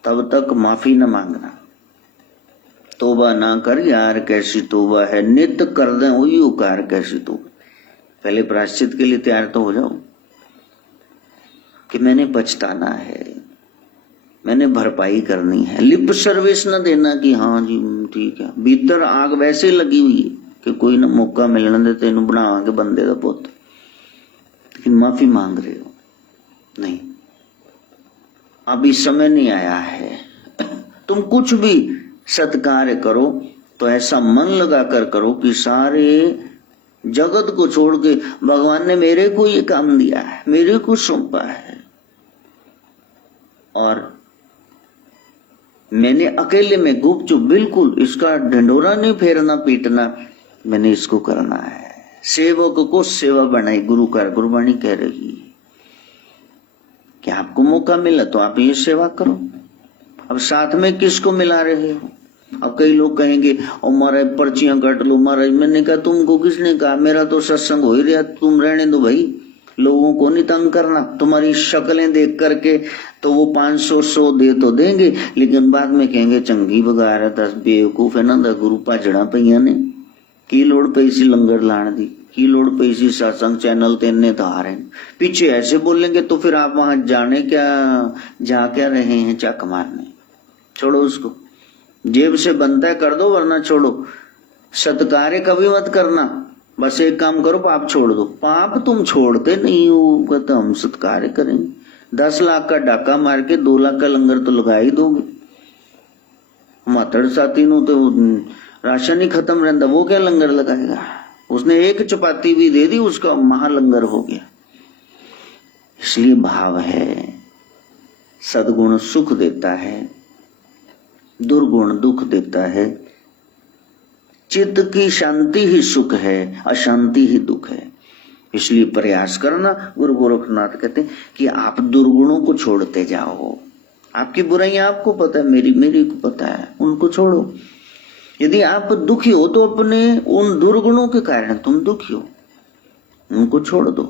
तब तक माफी न मांगना। तोबा ना कर यार कैसी तोबा है, नित्य कर दें वही उकार कैसी तोबा। पहले प्रायश्चित के लिए तैयार तो हो जाओ कि मैंने पछताना है, मैंने भरपाई करनी है। लिप सर्विस न देना कि हाँ जी ठीक है, भीतर आग वैसे लगी हुई है कि कोई ना मौका मिलने दे तेन बनावांगे बंदे का पुत, लेकिन माफी मांग रहे हो नहीं, अभी समय नहीं आया है। तुम कुछ भी सत्कार्य करो तो ऐसा मन लगा कर करो कि सारे जगत को छोड़ के भगवान ने मेरे को ये काम दिया है, मेरे को सौंपा है, और मैंने अकेले में गुपचुप बिल्कुल इसका ढंढोरा नहीं फेरना पीटना, मैंने इसको करना है। सेवक को सेवा बनाई गुरु का, गुरुवाणी कह रही है कि आपको मौका मिला तो आप ये सेवा करो। अब साथ में किसको मिला रहे हो? अब कई लोग कहेंगे और महाराज पर्चियां काट लो महाराज। मैंने कहा तुमको किसने कहा? मेरा तो सत्संग हो ही रहा, तुम रहने दो भाई, लोगों को नहीं तंग करना। तुम्हारी शक्लें देख करके तो वो 500 100 दे तो देंगे, लेकिन बाद में कहेंगे चंगी बगार 10 बेवकूफ है ना दा गुरु पाजड़ा पैया ने की लोड़ पैसी लंगर लाण दी, की लोड़ पैसी सत्संग चैनल तेने धार है। पीछे ऐसे बोलेंगे तो फिर आप वहां जाने क्या, जा क्या रहे हैं चक मारने। छोड़ो उसको, जेब से बनता है कर दो, वरना छोड़ो। सत्कार्य कभी मत करना, बस एक काम करो, पाप छोड़ दो। पाप तुम छोड़ते नहीं हो, कहते हम सत्कार्य करेंगे। 10 लाख का डाका मार के 2 लाख का लंगर तो लगा ही दोगे। मातड़ साथी नो तो राशन ही खत्म रहता, वो क्या लंगर लगाएगा? उसने एक चपाती भी दे दी, उसका महालंगर हो गया। इसलिए भाव है, सद्गुण सुख देता है, दुर्गुण दुख देता है। चित्त की शांति ही सुख है, अशांति ही दुख है। इसलिए प्रयास करना। गुरु गोरखनाथ कहते हैं कि आप दुर्गुणों को छोड़ते जाओ। आपकी बुराइयां आपको पता है, मेरी को पता है, उनको छोड़ो। यदि आप दुखी हो तो अपने उन दुर्गुणों के कारण तुम दुखी हो, उनको छोड़ दो।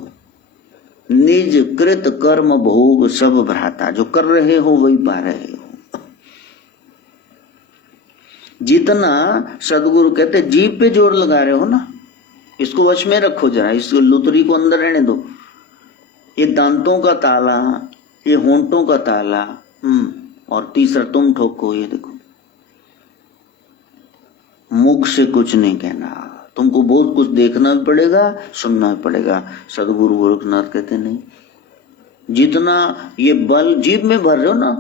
निज कृत कर्म भोग सब भ्राता, जो कर रहे हो वही पा रहे हो। जितना सदगुरु कहते जीभ पे जोर लगा रहे हो ना, इसको वश में रखो जरा, इस लुतरी को अंदर रहने दो। ये दांतों का ताला, ये होंठों का ताला, और तीसरा तुम ठोको। ये देखो, मुख से कुछ नहीं कहना, तुमको बहुत कुछ देखना भी पड़ेगा, सुनना भी पड़ेगा। सदगुरु गोरखनाथ कहते नहीं, जितना ये बल जीभ में भर रहे हो ना,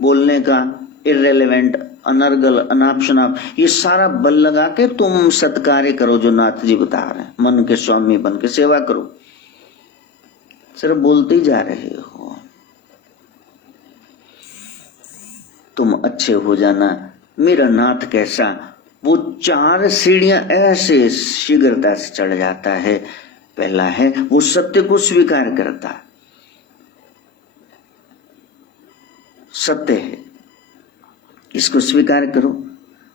बोलने का, इररेलेवेंट, अनर्गल, अनाप शनाप, ये सारा बल लगा के तुम सत्कार्य करो जो नाथ जी बता रहे हैं। मन के स्वामी बन के सेवा करो। सिर्फ बोलते ही जा रहे हो, तुम अच्छे हो जाना। मेरा नाथ कैसा, वो 4 सीढ़ियां ऐसे शीघ्रता से चढ़ जाता है। पहला है वो सत्य को स्वीकार करता, सत्य है इसको स्वीकार करो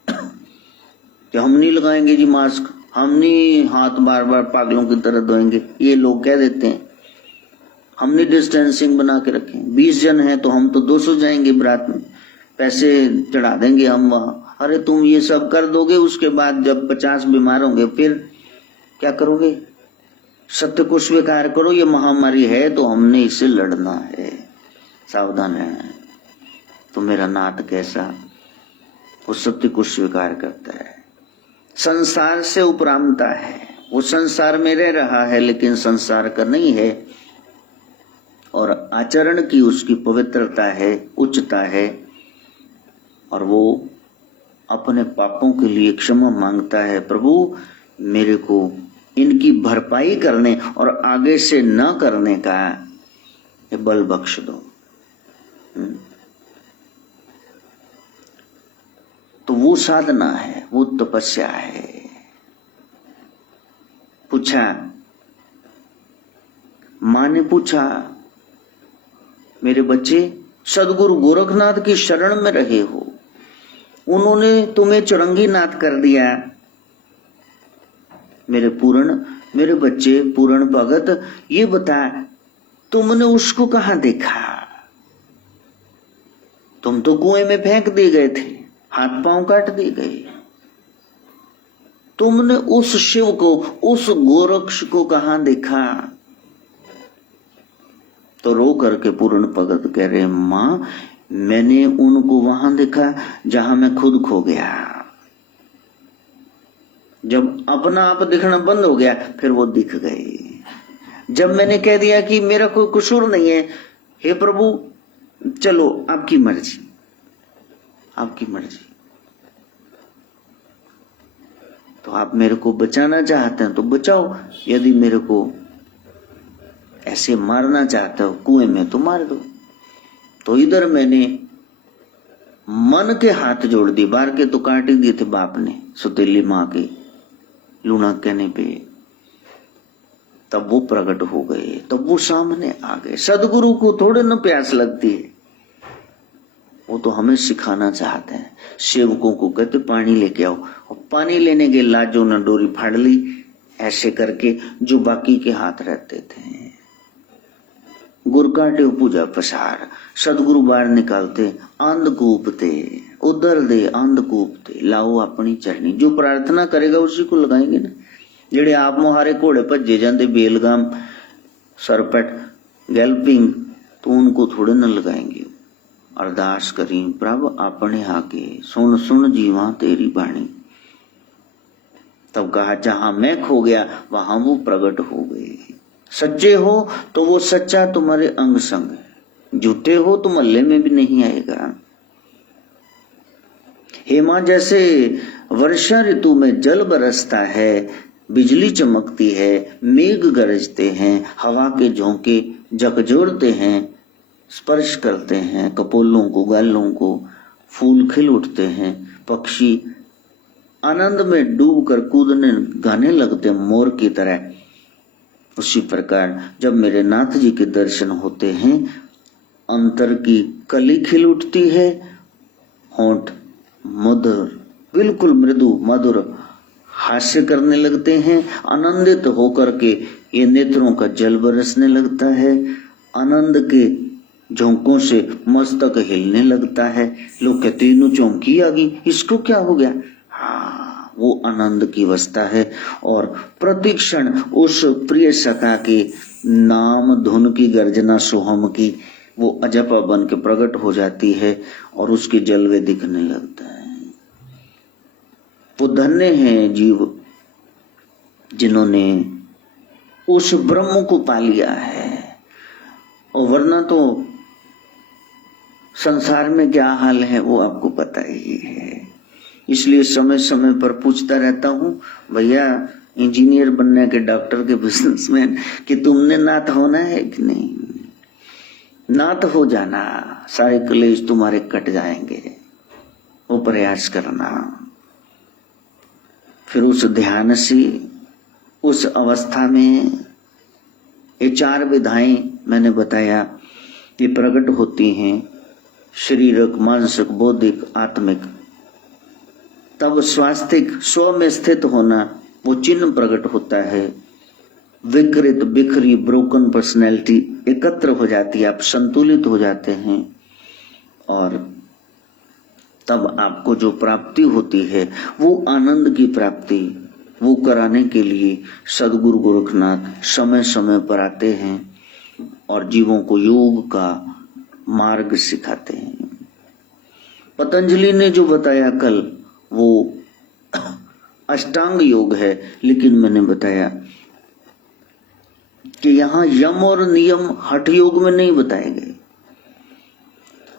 कि हम नहीं लगाएंगे जी मास्क, हम नहीं हाथ बार बार पागलों की तरह धोएंगे, ये लोग कह देते हैं। हमने डिस्टेंसिंग बना के रखे, 20 जन हैं तो हम तो 200 जाएंगे बारात में, पैसे चढ़ा देंगे हम वहां। अरे तुम ये सब कर दोगे, उसके बाद जब 50 बीमार होंगे फिर क्या करोगे? सत्य को स्वीकार करो, ये महामारी है तो हमने इससे लड़ना है, सावधान है। तो मेरा नाथ कैसा, वो सत्य को स्वीकार करता है, संसार से उपरामता है। वो संसार में रह रहा है लेकिन संसार का नहीं है, और आचरण की उसकी पवित्रता है, उच्चता है, और वो अपने पापों के लिए क्षमा मांगता है। प्रभु मेरे को इनकी भरपाई करने और आगे से न करने का बल बख्श दो। तो वो साधना है, वो तपस्या है। पूछा, मां ने पूछा, मेरे बच्चे सदगुरु गोरखनाथ की शरण में रहे हो, उन्होंने तुम्हें चुरंगी नाथ कर दिया। मेरे बच्चे पूर्ण भगत, ये बता तुमने उसको कहां देखा? तुम तो कुएं में फेंक दिए गए थे, हाथ पांव काट दिए गए। तुमने उस शिव को, उस गोरक्ष को कहां देखा? तो रो करके पूर्ण भगत कह रहे, मां मैंने उनको वहां देखा जहां मैं खुद खो गया। जब अपना आप दिखना बंद हो गया फिर वो दिख गए। जब मैंने कह दिया कि मेरा कोई कसूर नहीं है, हे प्रभु चलो आपकी मर्जी, आपकी मर्जी। तो आप मेरे को बचाना चाहते हैं तो बचाओ, यदि मेरे को ऐसे मारना चाहते हो कुएं में तो मार दो। तो इधर मैंने मन के हाथ जोड़ दिए, बाहर के तो काट ही दिए थे बाप ने, सुतीली माँ के लूना कहने पे। तब वो प्रकट हो गए, तब वो सामने आ गए। सदगुरु को थोड़े न प्यास लगती है, वो तो हमें सिखाना चाहते हैं। सेवकों को कहते पानी लेके आओ, और पानी लेने के लाजो ने डोरी फाड़ ली ऐसे करके, जो बाकी के हाथ रहते थे। गुर काटे पूजा पसार, सदगुरु बाहर निकालते, अंधकूप दे उधर दे, अंधकूप दे लाओ अपनी चरनी। जो प्रार्थना करेगा उसी को लगाएंगे ना। जेड़े आप मोहारे घोड़े भज्जे जाते बेलगाम सरपट गैल्पिंग, तो उनको थोड़े न लगाएंगे। अरदास करी प्रभ अपने आके, सुन सुन जीवा तेरी बाणी। तब कहा जहां मैं खो गया वहां वो प्रकट हो गए। सच्चे हो तो वो सच्चा तुम्हारे अंग संग है, झूठे हो तो मल्ले में भी नहीं आएगा। हेमा जैसे वर्षा ऋतु में जल बरसता है, बिजली चमकती है, मेघ गरजते हैं, हवा के झोंके झकझोरते हैं, स्पर्श करते हैं कपोलों को गालों को, फूल खिल उठते हैं, पक्षी आनंद में डूब कर कूदने गाने लगते मोर की तरह। उसी प्रकार जब मेरे नाथ जी के दर्शन होते हैं, अंतर की कली खिल उठती है, होंठ मधुर बिल्कुल मृदु मधुर हास्य करने लगते हैं, आनंदित होकर के ये नेत्रों का जल बरसने लगता है, आनंद के झोंकों से मस्तक हिलने लगता है। लोग कहते हैं चौंकी आ गई, इसको क्या हो गया? हाँ, वो आनंद की अवस्था है। और प्रतिक्षण उस प्रिय सखा के नाम धुन की गर्जना सोहम की वो अजपा बन के प्रकट हो जाती है और उसके जलवे दिखने लगता है। वो धन्य हैं जीव जिन्होंने उस ब्रह्म को पा लिया है। और वरना तो संसार में क्या हाल है वो आपको पता ही है। इसलिए समय समय पर पूछता रहता हूं, भैया इंजीनियर बनने के, डॉक्टर के, बिजनेसमैन, कि तुमने नाथ होना है कि नहीं? नाथ हो जाना, सारे कलेश तुम्हारे कट जाएंगे। वो प्रयास करना। फिर उस ध्यान से उस अवस्था में ये 4 विधाएं मैंने बताया, ये प्रकट होती हैं, शारीरिक, मानसिक, बौद्धिक, आत्मिक। तब स्वास्थ्यिक स्व में स्थित होना, वो चिन्ह प्रकट होता है। विकृत, बिखरी, ब्रोकन पर्सनैलिटी एकत्र हो जाती है, आप संतुलित हो जाते हैं। और तब आपको जो प्राप्ति होती है वो आनंद की प्राप्ति, वो कराने के लिए सदगुरु गोरखनाथ समय समय पर आते हैं और जीवों को योग का मार्ग सिखाते हैं। पतंजलि ने जो बताया कल वो अष्टांग योग है, लेकिन मैंने बताया कि यहाँ यम और नियम हठ योग में नहीं बताए गए।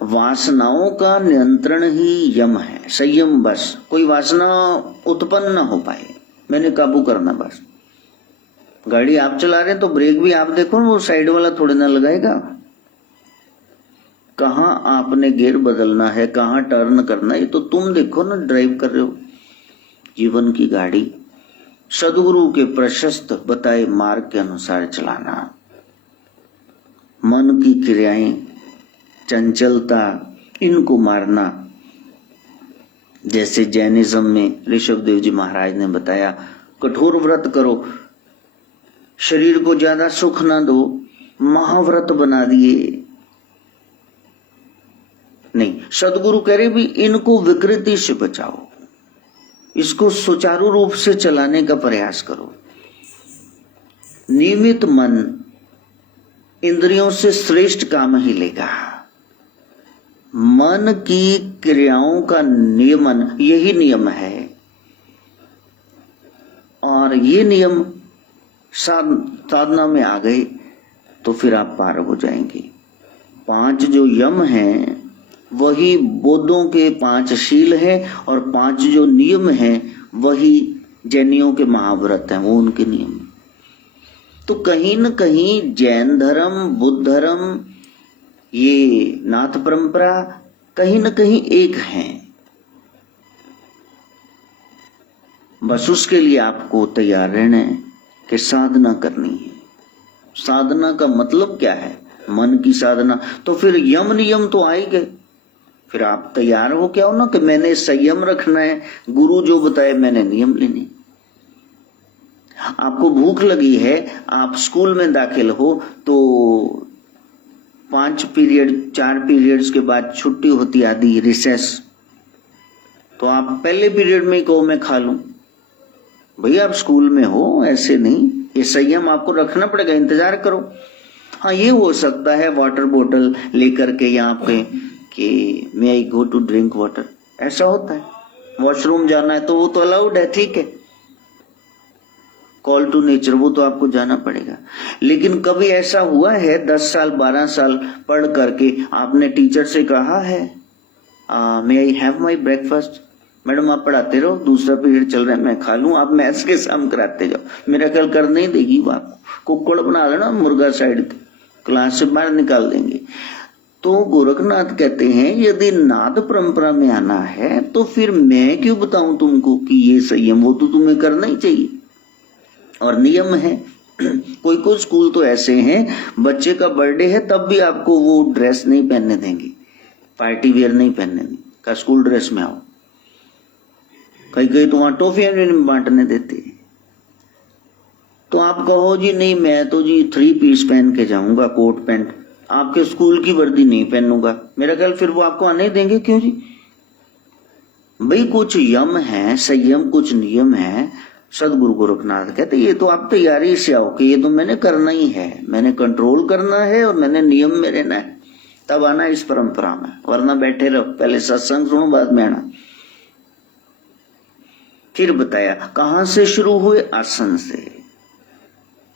वासनाओं का नियंत्रण ही यम है, संयम। बस कोई वासना उत्पन्न ना हो पाए, मैंने काबू करना। बस गाड़ी आप चला रहे हैं तो ब्रेक भी आप देखो, वो साइड वाला थोड़े ना लगाएगा। कहाँ आपने गियर बदलना है, कहाँ टर्न करना है, ये तो तुम देखो ना, ड्राइव कर रहे हो जीवन की गाड़ी। सदगुरु के प्रशस्त बताए मार्ग के अनुसार चलाना। मन की क्रियाएं, चंचलता, इनको मारना। जैसे जैनिज्म में ऋषभदेव जी महाराज ने बताया, कठोर व्रत करो, शरीर को ज्यादा सुख ना दो, महाव्रत बना दिए। नहीं, सदगुरु कह रहे भी इनको विकृति से बचाओ, इसको सुचारू रूप से चलाने का प्रयास करो। नियमित मन इंद्रियों से श्रेष्ठ काम ही लेगा। मन की क्रियाओं का नियमन यही नियम है, और ये नियम साधना में आ गए तो फिर आप पार हो जाएंगे। 5 जो यम हैं वही बौद्धों के 5 शील है, और 5 जो नियम हैं वही जैनियों के महाव्रत हैं, वो उनके नियम। तो कहीं न कहीं जैन धर्म, बुद्ध धर्म, ये नाथ परंपरा कहीं न कहीं एक हैं। बस उसके लिए आपको तैयार रहना है कि साधना करनी है। साधना का मतलब क्या है? मन की साधना। तो फिर यम नियम तो आ ही गए। फिर आप तैयार हो क्या हो ना कि मैंने संयम रखना है, गुरु जो बताए मैंने नियम लेने। आपको भूख लगी है, आप स्कूल में दाखिल हो तो 5 पीरियड 4 पीरियड्स के बाद छुट्टी होती आधी रिसेस, तो आप पहले पीरियड में कहो मैं खा लूं। भैया आप स्कूल में हो, ऐसे नहीं। ये संयम आपको रखना पड़ेगा, इंतजार करो। हाँ, ये हो सकता है वाटर बोतल लेकर के यहाँ पे कि मे आई गो टू ड्रिंक वाटर, ऐसा होता है। वॉशरूम जाना है तो वो तो अलाउड है, ठीक है। कॉल टू नेचर, वो तो आपको जाना पड़ेगा। लेकिन कभी ऐसा हुआ है 10 साल 12 साल पढ़ करके आपने टीचर से कहा है may I have my breakfast? Madam आप पढ़ाते रहो, दूसरा पीरियड चल रहा है, मैं खा लूं, आप मैथ्स के सम कराते जाओ, मेरा कल कर नहीं देगी। वो आपको कुक्कड़ बना लेना, मुर्गा साइड क्लास से बाहर निकाल देंगे। तो गोरखनाथ कहते हैं यदि नाथ परंपरा में आना है तो फिर मैं क्यों बताऊं तुमको कि ये संयम, वो तो तुम्हें करना ही चाहिए और नियम है। कोई कोई स्कूल तो ऐसे हैं, बच्चे का बर्थडे है तब भी आपको वो ड्रेस नहीं पहनने देंगे, पार्टी वेयर नहीं पहनने देंगे, का स्कूल ड्रेस में आओ। कई कई तो वहां टॉफियां नहीं बांटने देते। तो आप कहो जी नहीं मैं तो जी 3 पीस पहन के जाऊंगा, कोट पैंट, आपके स्कूल की वर्दी नहीं पहनूंगा, मेरा ख्याल फिर वो आपको आने देंगे क्यों जी? भाई कुछ यम है, संयम, कुछ नियम है। सदगुरु गोरखनाथ कहते ये तो आप तैयारी से आओ कि ये तो मैंने करना ही है, मैंने कंट्रोल करना है और मैंने नियम में रहना है, तब आना इस परंपरा में। वरना बैठे रहो, पहले सत्संग सुनो बाद में आना। फिर बताया कहां से शुरू हुए? आसन से।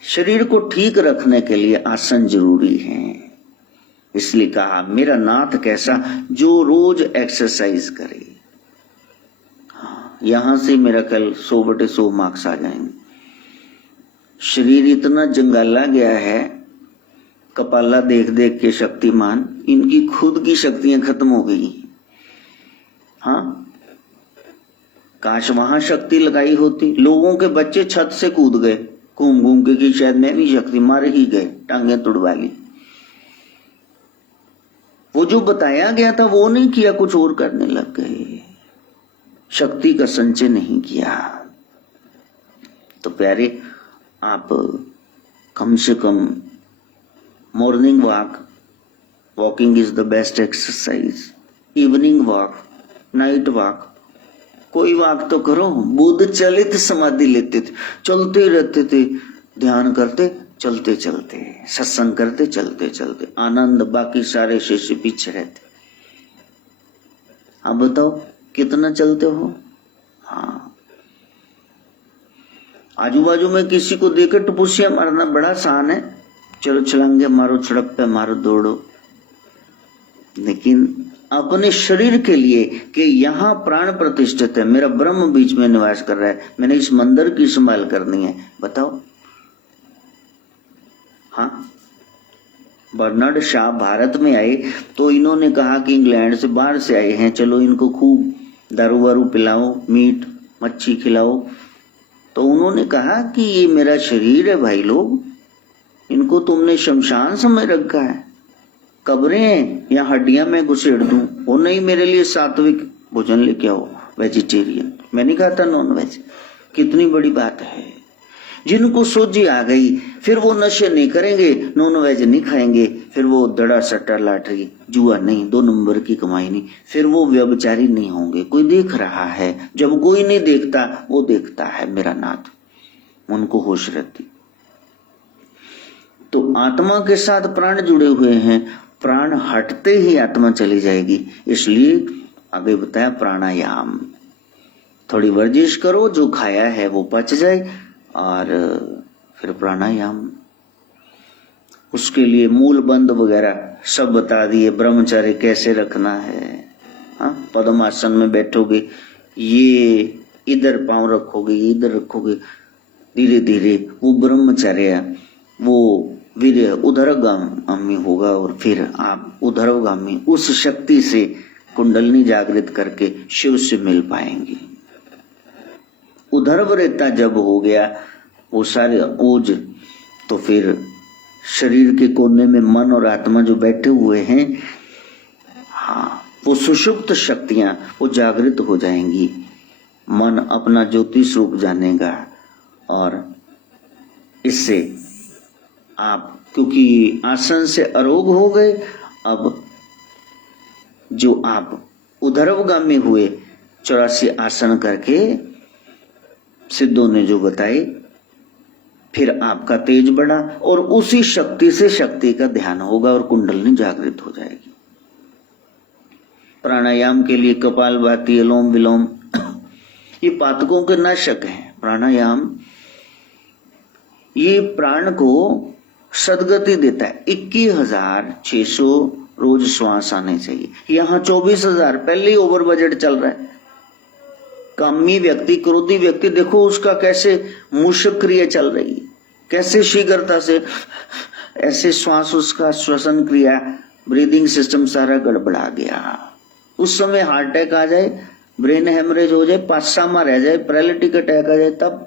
शरीर को ठीक रखने के लिए आसन जरूरी है। इसलिए कहा मेरा नाथ कैसा, जो रोज एक्सरसाइज करे। यहां से मेरा कल 100/100 मार्क्स आ जाएंगे। शरीर इतना जंगाला गया है, कपाला देख देख के शक्तिमान, इनकी खुद की शक्तियां खत्म हो गई। हाँ, काश वहां शक्ति लगाई होती। लोगों के बच्चे छत से कूद गए घूम घूम के कि शायद मैं भी शक्ति, मार ही गए, टांगे तुड़वा ली। वो जो बताया गया था वो नहीं किया, कुछ और करने लग गए, शक्ति का संचय नहीं किया। तो प्यारे आप कम से कम morning walking is the best exercise, evening walk, night walk, कोई वॉक तो करो। बुद्ध चलित समाधि लेते थे, चलते रहते थे, ध्यान करते चलते चलते, सत्संग करते चलते चलते, आनंद, बाकी सारे शिष्य पीछे रहते। अब बताओ कितना चलते हो? हाँ, आजू बाजू में किसी को देकर टपुसिया मारना बड़ा आसान है, चलो छलांगे मारो, छड़प्पे मारो, दौड़ो। लेकिन अपने शरीर के लिए कि यहाँ प्राण प्रतिष्ठित है, मेरा ब्रह्म बीच में निवास कर रहा है, मैंने इस मंदिर की संभाल करनी है, बताओ। हाँ, बर्नार्ड शॉ भारत में आए तो इन्होंने कहा कि इंग्लैंड से बाहर से आए हैं, चलो इनको खूब दारू वारू पिलाओ, मीट मच्छी खिलाओ। तो उन्होंने कहा कि ये मेरा शरीर है भाई लोग, इनको तुमने शमशान समझ रखा है, कब्रें हैं या हड्डियां मैं घुसेड़ दूं। वो नहीं, मेरे लिए सात्विक भोजन लेके आओ, वेजिटेरियन, मैं नहीं खाता नॉन वेज। कितनी बड़ी बात है। जिनको सोजी आ गई फिर वो नशे नहीं करेंगे, नॉन वेज नहीं खाएंगे, फिर वो दड़ा सट्टा लाटरी जुआ नहीं, 2 नंबर की कमाई नहीं, फिर वो व्यभिचारी नहीं होंगे। कोई देख रहा है, जब कोई नहीं देखता वो देखता है मेरा नाथ, उनको होश रहती। तो आत्मा के साथ प्राण जुड़े हुए हैं, प्राण हटते ही आत्मा चली जाएगी। इसलिए आगे बताया प्राणायाम, थोड़ी वर्जिश करो, जो खाया है वो पच जाए, और फिर प्राणायाम। उसके लिए मूल बंध वगैरह सब बता दिए, ब्रह्मचर्य कैसे रखना है। हाँ, पद्मासन में बैठोगे, ये इधर पांव रखोगे, इधर रखोगे, धीरे धीरे वो ब्रह्मचर्य, वो वीर्य उधरगामी होगा और फिर आप उधरगामी उस शक्ति से कुंडलनी जागृत करके शिव से मिल पाएंगे। उधर्व रेता जब हो गया वो सारे ओज, तो फिर शरीर के कोने में मन और आत्मा जो बैठे हुए हैं, हाँ, वो सुषुप्त शक्तियां वो जागृत हो जाएंगी। मन अपना ज्योति स्वरूप जानेगा और इससे आप, क्योंकि आसन से अरोग हो गए, अब जो आप उधर्वगामी हुए 84 आसन करके सिद्धों ने जो बताए, फिर आपका तेज बढ़ा और उसी शक्ति से शक्ति का ध्यान होगा और कुंडलनी जागृत हो जाएगी। प्राणायाम के लिए कपालभाति, अनुलोम विलोम ये पातकों के नाशक हैं। प्राणायाम ये प्राण को सदगति देता है। 21,600 रोज श्वास आने चाहिए, यहाँ 24,000 पहले ही ओवर बजट चल रहा है। कामी व्यक्ति, क्रोधी व्यक्ति, देखो उसका कैसे मूषक क्रिया चल रही है, कैसे शीघ्रता से ऐसे श्वास, उसका श्वसन क्रिया, ब्रीदिंग सिस्टम सारा गड़बड़ा गया। उस समय हार्ट अटैक आ जाए, ब्रेन हेमरेज हो जाए, पासामा रह जाए, पैरालिटिक अटैक आ जाए, तब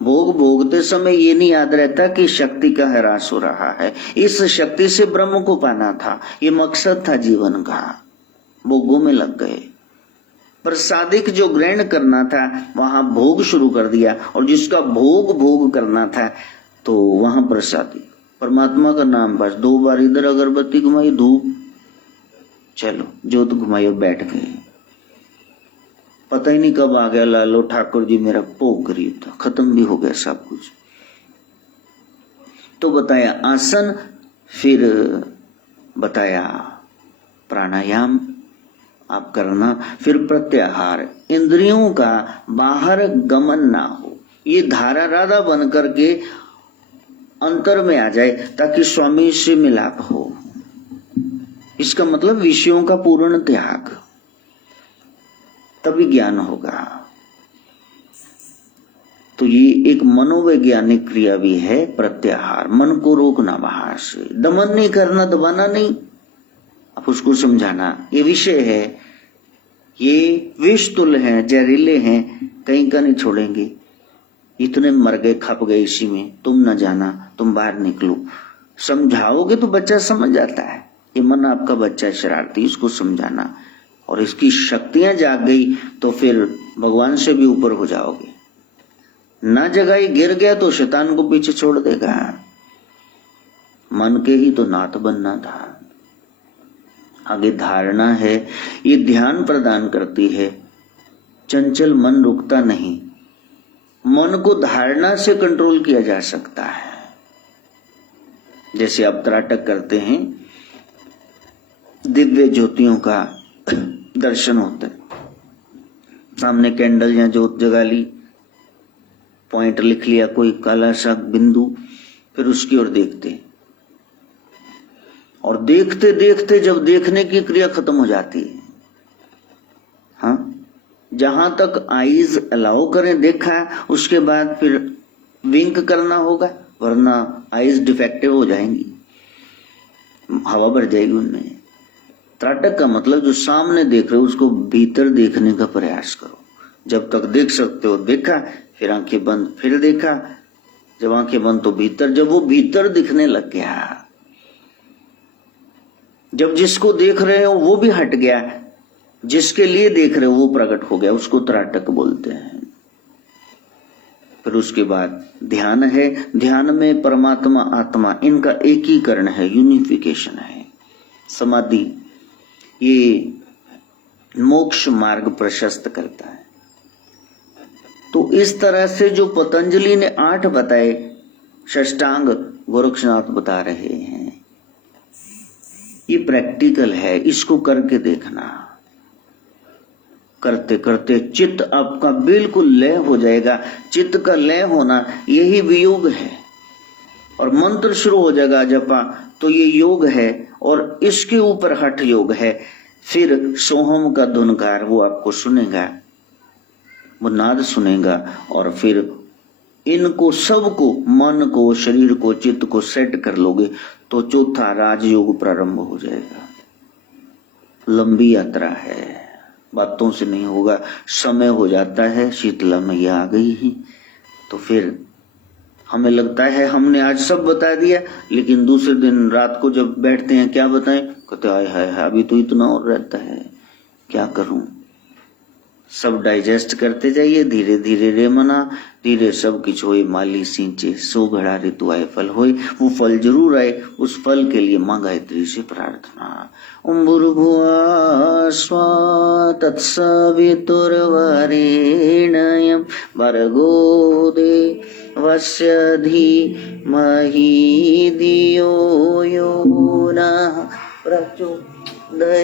भोग भोगते समय ये नहीं याद रहता कि शक्ति का ह्रास हो रहा है। इस शक्ति से ब्रह्म को पाना था, ये मकसद था जीवन का, भोगों में लग गए। प्रसादिक जो ग्रहण करना था वहां भोग शुरू कर दिया, और जिसका भोग करना था तो वहां प्रसादिक परमात्मा का नाम, बस 2 बार इधर अगरबत्ती घुमाई, धूप, चलो जोत घुमाई और बैठ गए। पता ही नहीं कब आ गया लालो ठाकुर जी मेरा भोग गरीब था, खत्म भी हो गया सब कुछ। तो बताया आसन, फिर बताया प्राणायाम आप करना, फिर प्रत्याहार, इंद्रियों का बाहर गमन ना हो, ये धारा राधा बन करके अंतर में आ जाए ताकि स्वामी से मिलाप हो। इसका मतलब विषयों का पूर्ण त्याग, तभी ज्ञान होगा। तो ये एक मनोवैज्ञानिक क्रिया भी है प्रत्याहार, मन को रोकना, बाहर से दमन नहीं करना, दबाना नहीं, आप उसको समझाना। ये विषय है, ये विष तुल्य हैं, जहरीले हैं, कहीं का नहीं छोड़ेंगे, इतने मर गए, खप गए इसी में, तुम न जाना, तुम बाहर निकलो। समझाओगे तो बच्चा समझ जाता है, ये मन आपका बच्चा शरारती, इसको समझाना, और इसकी शक्तियां जाग गई तो फिर भगवान से भी ऊपर हो जाओगे। ना जगाई, गिर गया तो शैतान को पीछे छोड़ देगा। मन के ही तो नाथ बनना था। आगे धारणा है, ये ध्यान प्रदान करती है। चंचल मन रुकता नहीं, मन को धारणा से कंट्रोल किया जा सकता है। जैसे आप त्राटक करते हैं, दिव्य ज्योतियों का दर्शन होता है, सामने कैंडल या ज्योत जगा ली, पॉइंट लिख लिया, कोई काला सा बिंदु, फिर उसकी ओर देखते, और देखते देखते जब देखने की क्रिया खत्म हो जाती है, हाँ, जहां तक आईज अलाउ करें देखा, उसके बाद फिर विंक करना होगा, वरना आईज डिफेक्टिव हो जाएंगी, हवा भर जाएगी उनमें। त्राटक का मतलब जो सामने देख रहे हो उसको भीतर देखने का प्रयास करो। जब तक देख सकते हो देखा, फिर आंखें बंद, फिर देखा, जब आंखें बंद तो भीतर, जब वो भीतर दिखने लग गया, जब जिसको देख रहे हो वो भी हट गया, जिसके लिए देख रहे हो वो प्रकट हो गया, उसको त्राटक बोलते हैं। फिर उसके बाद ध्यान है, ध्यान में परमात्मा आत्मा इनका एकीकरण है, यूनिफिकेशन है। समाधि ये मोक्ष मार्ग प्रशस्त करता है। तो इस तरह से जो पतंजलि ने 8 बताए, षष्टांग गोरक्षनाथ बता रहे हैं, ये प्रैक्टिकल है, इसको करके देखना। करते करते चित्त आपका बिल्कुल लय हो जाएगा। चित्त का लय होना यही वियोग है, और मंत्र शुरू हो जाएगा जपा, तो ये योग है, और इसके ऊपर हठ योग है। फिर सोहम का धुनकार वो आपको सुनेगा, वो नाद सुनेगा और फिर इनको सबको, मन को, शरीर को, चित्त को सेट कर लोगे तो चौथा राजयोग प्रारंभ हो जाएगा। लंबी यात्रा है, बातों से नहीं होगा। समय हो जाता है, शीतला मैया आ गई ही, तो फिर हमें लगता है हमने आज सब बता दिया, लेकिन दूसरे दिन रात को जब बैठते हैं क्या बताएं, कहते हाय हाय हाय अभी तो इतना और रहता है, क्या करूं। सब डाइजेस्ट करते जाइए धीरे धीरे रे मना, धीरे सब किछ होए माली सींचे, सो घड़ा ऋतु आए फल होए। वो फल जरूर आए, उस फल के लिए मां गायत्री से प्रार्थना। ओम भूर्भुवः स्वः तत्सवितुर्वरेण्यं भर्गो देवस्य धीमहि धियो यो नः प्रचोदयात्।